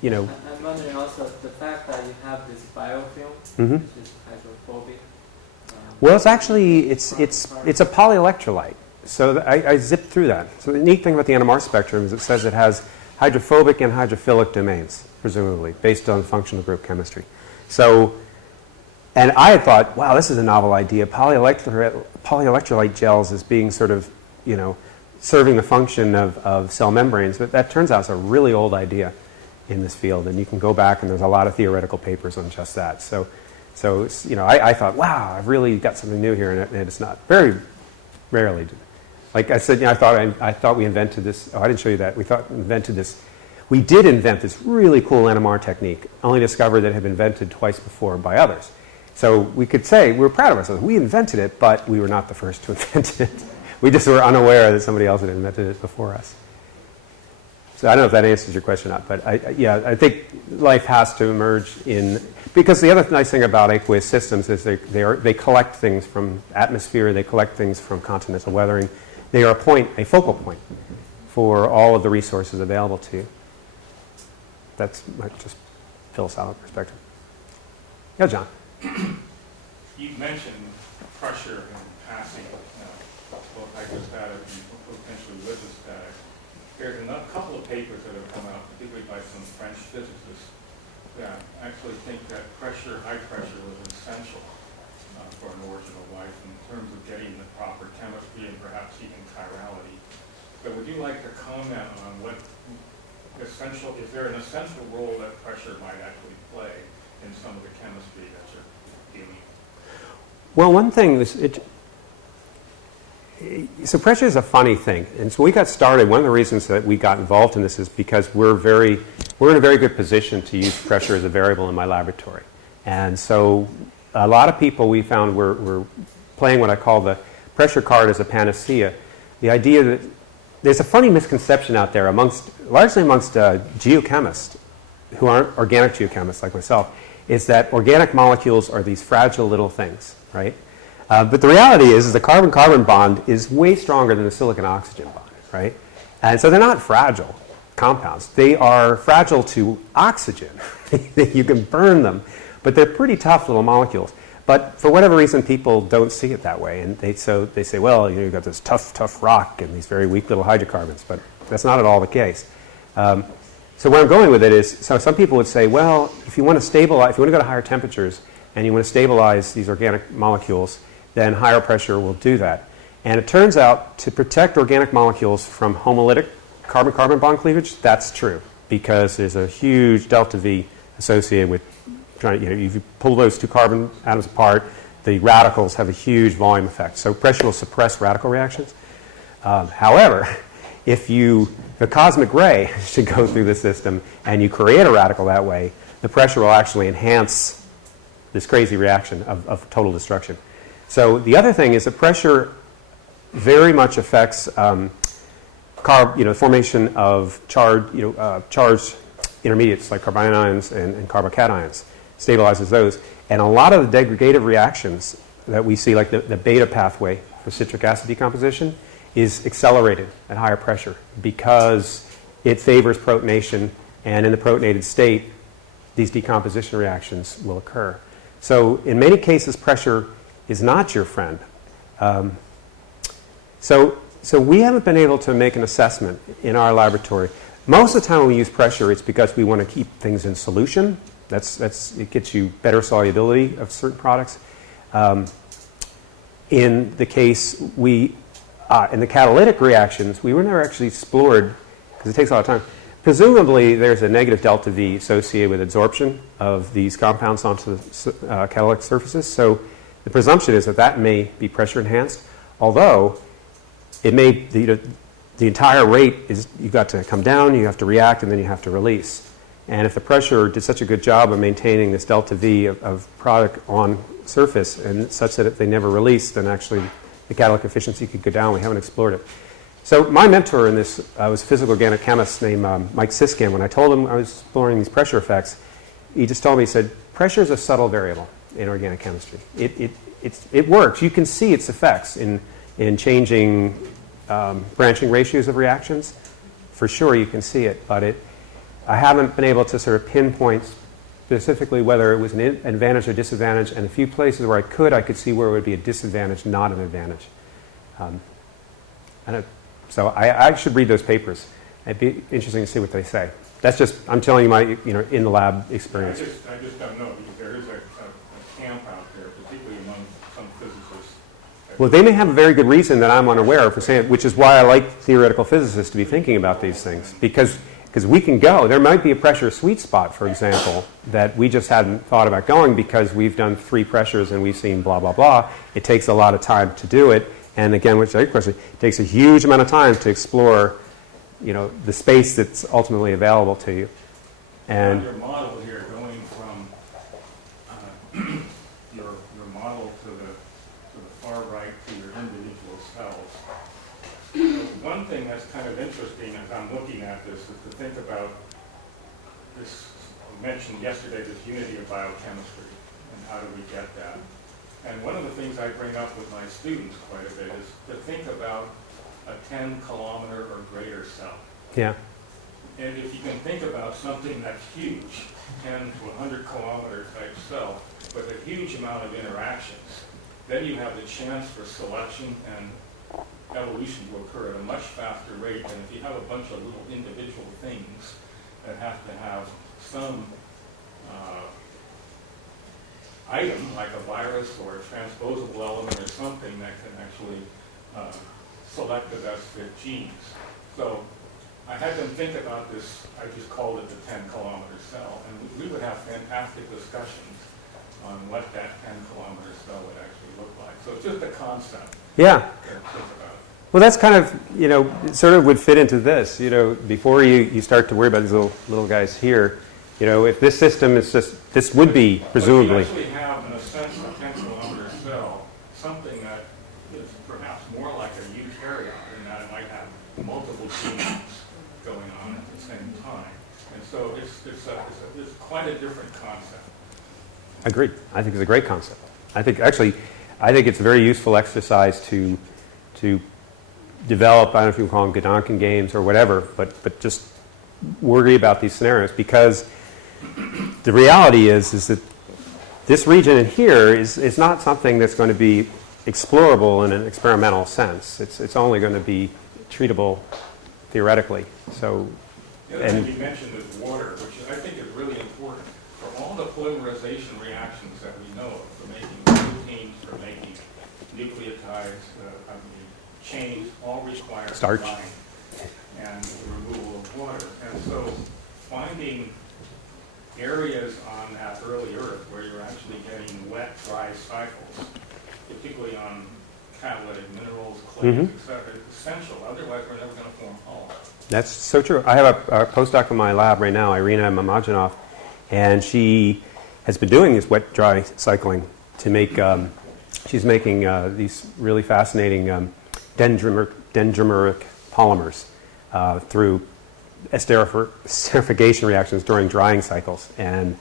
you know. I'm wondering also the fact that you have this biofilm, Mm-hmm. which is hydrophobic. Well, it's actually it's a polyelectrolyte. So I zipped through that. So the neat thing about the NMR spectrum is it says it has hydrophobic and hydrophilic domains, presumably, based on functional group chemistry. So, and I had thought, wow, this is a novel idea. Polyelectrolyte gels as being sort of, you know, serving the function of cell membranes. But that turns out it's a really old idea in this field. And you can go back, and there's a lot of theoretical papers on just that. So it's, you know, I thought, wow, I've really got something new here, and it's not. Very rarely. Like I said, you know, I thought we invented this. Oh, I didn't show you that. We invented this. We did invent this really cool NMR technique, only discovered that it had been invented twice before by others. So we could say we were proud of ourselves. We invented it, but we were not the first to invent it. We just were unaware that somebody else had invented it before us. So I don't know if that answers your question or not, but I think life has to emerge in, because the other nice thing about aqueous systems is they collect things from atmosphere, they collect things from continental weathering. They are a focal point for all of the resources available to you. That's my just philosophical perspective. Yeah, John. You mentioned pressure in passing, both hydrostatic and potentially lithostatic. There's a couple of papers that have come out, particularly by some French physicists, that actually think that high pressure was essential for an origin of life in terms of getting the proper chemistry and perhaps even chirality. But would you like to comment on is there an essential role that pressure might actually play in some of the chemistry that you're dealing with? Well, one thing so pressure is a funny thing, and so we got started. One of the reasons that we got involved in this is because we're in a very good position to use pressure as a variable in my laboratory, and so a lot of people we found were playing what I call the pressure card as a panacea. The idea that there's a funny misconception out there largely amongst geochemists who aren't organic geochemists like myself, is that organic molecules are these fragile little things, right? But the reality is the carbon-carbon bond is way stronger than the silicon-oxygen bond, right? And so they're not fragile compounds. They are fragile to oxygen. You can burn them, but they're pretty tough little molecules. But for whatever reason, people don't see it that way. And they say, well, you've got this tough rock and these very weak little hydrocarbons. But that's not at all the case. So where I'm going with it is, so some people would say, well, if you want to go to higher temperatures and you want to stabilize these organic molecules, then higher pressure will do that. And it turns out to protect organic molecules from homolytic carbon-carbon bond cleavage, that's true, because there's a huge delta V associated with if you pull those two carbon atoms apart, the radicals have a huge volume effect. So pressure will suppress radical reactions. However, if the cosmic ray should go through the system and you create a radical that way, the pressure will actually enhance this crazy reaction of total destruction. So the other thing is that pressure very much affects formation of charged intermediates like carbanions and carbocations. Stabilizes those. And a lot of the degradative reactions that we see, like the beta pathway for citric acid decomposition, is accelerated at higher pressure because it favors protonation, and in the protonated state, these decomposition reactions will occur. So in many cases, pressure is not your friend. So we haven't been able to make an assessment in our laboratory. Most of the time when we use pressure, it's because we want to keep things in solution. It gets you better solubility of certain products. In the case in the catalytic reactions, we were never actually explored because it takes a lot of time. Presumably, there's a negative delta V associated with absorption of these compounds onto the catalytic surfaces. So the presumption is that may be pressure enhanced, although it may the entire rate is you've got to come down, you have to react, and then you have to release. And if the pressure did such a good job of maintaining this delta V of product on surface and such that they never release, then actually the catalytic efficiency could go down. We haven't explored it. So my mentor in this was a physical organic chemist named Mike Siskin. When I told him I was exploring these pressure effects, he just told me, he said, pressure is a subtle variable in organic chemistry. It works. You can see its effects in changing branching ratios of reactions. For sure you can see it, but I haven't been able to sort of pinpoint specifically whether it was an advantage or disadvantage, and a few places where I could see where it would be a disadvantage, not an advantage. So I should read those papers. It'd be interesting to see what they say. That's just, I'm telling you my in the lab experience. I just don't know, because there is a camp out there, particularly among some physicists. Well, they may have a very good reason that I'm unaware of for saying it, which is why I like theoretical physicists to be thinking about these things, because we can go. There might be a pressure sweet spot, for example, that we just hadn't thought about going because we've done 3 pressures and we've seen blah, blah, blah. It takes a lot of time to do it. And again, which is a question, it takes a huge amount of time to explore, the space that's ultimately available to you. And your model here, going from your model to the far right to your individual cells. One thing that's kind of interesting as I'm looking at this is to think about this, I mentioned yesterday, this unity of biochemistry, and how do we get that? And one of the things I bring up with my students quite a bit is to think about a 10-kilometer or greater cell. yeah. And if you can think about something that's huge, 10 to 100-kilometer type cell, with a huge amount of interactions, then you have the chance for selection and evolution to occur at a much faster rate than if you have a bunch of little individual things that have to have some item, like a virus or a transposable element or something that can actually select the best fit genes. So I had them think about this, I just called it the 10-kilometer cell, and we would have fantastic discussions on what that 10-kilometer cell would actually look like. So it's just a concept. Yeah. To think about. Well, that's kind of, it sort of would fit into this. Before you start to worry about these little guys here, if this system is just, this would be presumably. But you actually have, in a sense, a 10-kilometer cell, something that multiple genomes going on at the same time. And so it's quite a different concept. Agreed. I think it's a great concept. I think it's a very useful exercise to develop, I don't know if you call them Gedanken games or whatever, but just worry about these scenarios, because the reality is that this region in here is not something that's going to be explorable in an experimental sense. It's only going to be treatable theoretically. So, The other thing you mentioned is water, which I think is really important. For all the polymerization reactions that we know of, for making proteins, for making nucleotides, chains, all require starch drying and the removal of water. And so finding areas on that early Earth where you're actually getting wet, dry cycles, particularly on catalytic minerals, clays, etc., is essential. Otherwise, we're never going to form polymers. that's so true. I have a postdoc in my lab right now, Irina Mamajinov, and she has been doing this wet-dry cycling to make, she's making these really fascinating dendrimeric polymers through esterification reactions during drying cycles. And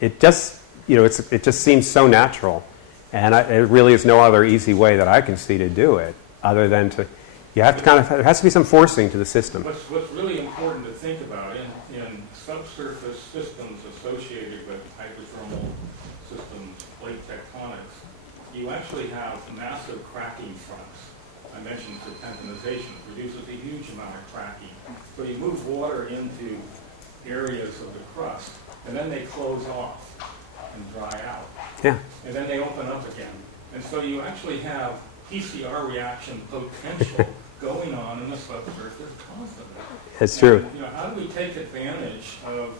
it just, it just seems so natural. And it really is no other easy way that I can see to do it other than to, you have to there has to be some forcing to the system. What's really important to think about in subsurface systems associated with hydrothermal systems, plate tectonics, you actually have massive cracking fronts. I mentioned serpentinization produces a huge amount of cracking. So you move water into areas of the crust, and then they close off and dry out. Yeah. And then they open up again. And so you actually have PCR reaction potential going on in the subsurface constantly. It's true. And, how do we take advantage of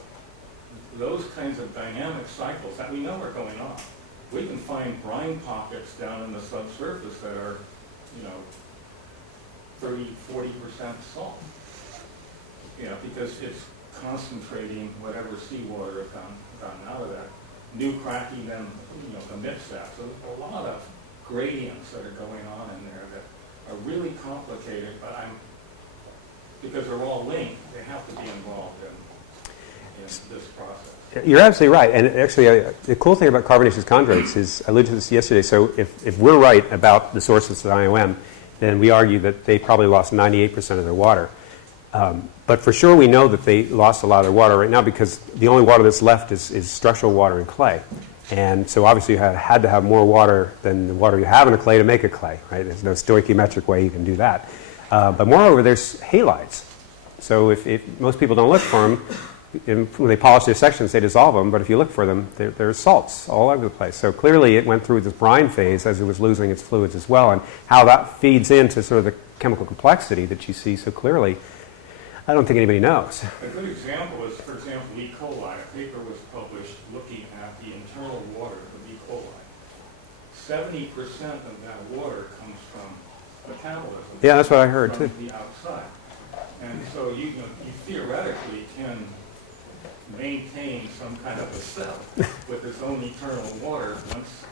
those kinds of dynamic cycles that we know are going on? We can find brine pockets down in the subsurface that are, 30, 40% salt. Because it's concentrating whatever seawater has gotten out of that. New cracking then, emits that. So there's a lot of gradients that are going on in there that are really complicated, but because they're all linked, they have to be involved in this process. You're absolutely right. And actually, the cool thing about carbonaceous chondrites is, I alluded to this yesterday, so if we're right about the sources of IOM, then we argue that they probably lost 98% of their water. But for sure we know that they lost a lot of their water right now because the only water that's left is structural water and clay. And so obviously you had to have more water than the water you have in a clay to make a clay, right? There's no stoichiometric way you can do that. But moreover, there's halides. So if most people don't look for them, when they polish their sections, they dissolve them. But if you look for them, there's salts all over the place. So clearly it went through this brine phase as it was losing its fluids as well. And how that feeds into sort of the chemical complexity that you see so clearly, I don't think anybody knows. A good example is, for example, E. coli. A paper was published looking at the internal water of E. coli. 70% of that water comes from metabolism. Yeah, that's what I heard too. From the outside. And so you theoretically can maintain some kind of a cell with its own internal water once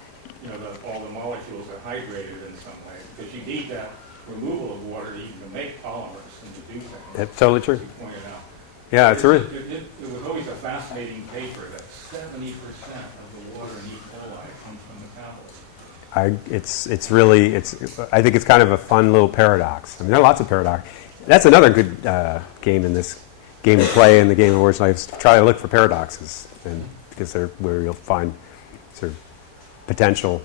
all the molecules are hydrated in some way, because you need that removal of water to even make polymers and to do things. That's totally true. As you pointed out. Yeah, it's really. It was always a fascinating paper that 70% of the water in E. coli comes from metabolism. I think it's kind of a fun little paradox. I mean, there are lots of paradoxes. That's another good game in this game of play and the game of words. Like, try to look for paradoxes, and because they're where you'll find sort of potential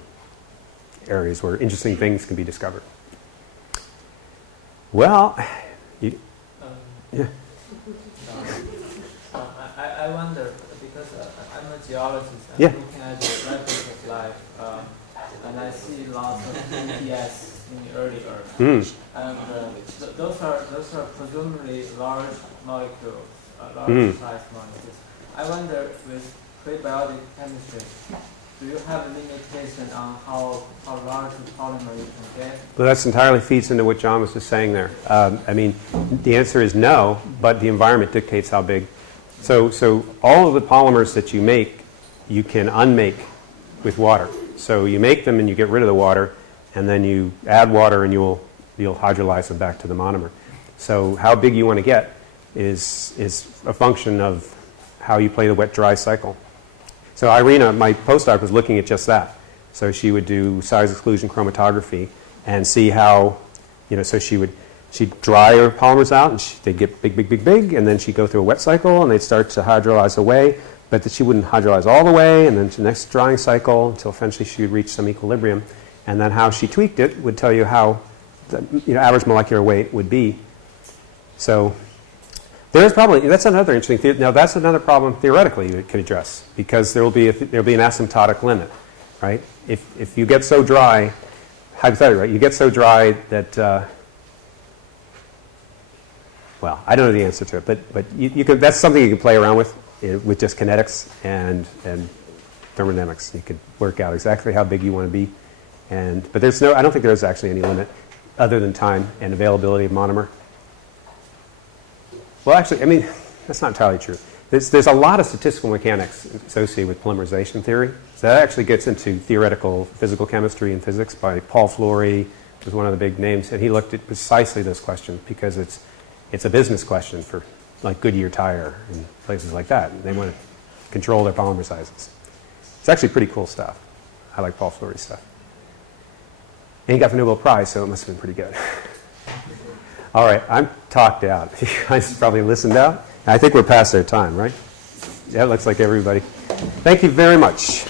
areas where interesting things can be discovered. Well, yeah. I wonder, because I'm a geologist, I'm Yeah. looking at the records of life, and I see lots of ETS in the early Earth. And those are presumably large molecules, large size molecules. I wonder, with prebiotic chemistry, do you have a limitation on how large a polymer you can get? Well, that entirely feeds into what John was just saying there. I mean, the answer is no, but the environment dictates how big. So all of the polymers that you make, you can unmake with water. So you make them and you get rid of the water, and then you add water and you'll hydrolyze them back to the monomer. So how big you want to get is a function of how you play the wet-dry cycle. So Irina, my postdoc, was looking at just that. So she would do size exclusion chromatography and see how, so she'd dry her polymers out and they'd get big, big, big, big, and then she'd go through a wet cycle and they'd start to hydrolyze away, but that she wouldn't hydrolyze all the way, and then to the next drying cycle until eventually she would reach some equilibrium. And then how she tweaked it would tell you how the average molecular weight would be. So there's probably, that's another interesting, now that's another problem theoretically you could address, because there'll be an asymptotic limit, right? If you get so dry, hypothetically, right, you get so dry that, well, I don't know the answer to it, but you could, that's something you can play around with just kinetics and thermodynamics. You could work out exactly how big you want to be, but I don't think there's actually any limit other than time and availability of monomer. Well, actually, I mean, that's not entirely true. There's a lot of statistical mechanics associated with polymerization theory. So that actually gets into theoretical physical chemistry and physics by Paul Flory, who's one of the big names, and he looked at precisely those questions because it's a business question for like Goodyear Tire and places like that. And they want to control their polymer sizes. It's actually pretty cool stuff. I like Paul Flory's stuff. And he got the Nobel Prize, so it must have been pretty good. All right, I'm talked out. You guys probably listened out. I think we're past our time, right? Yeah, it looks like everybody. Thank you very much.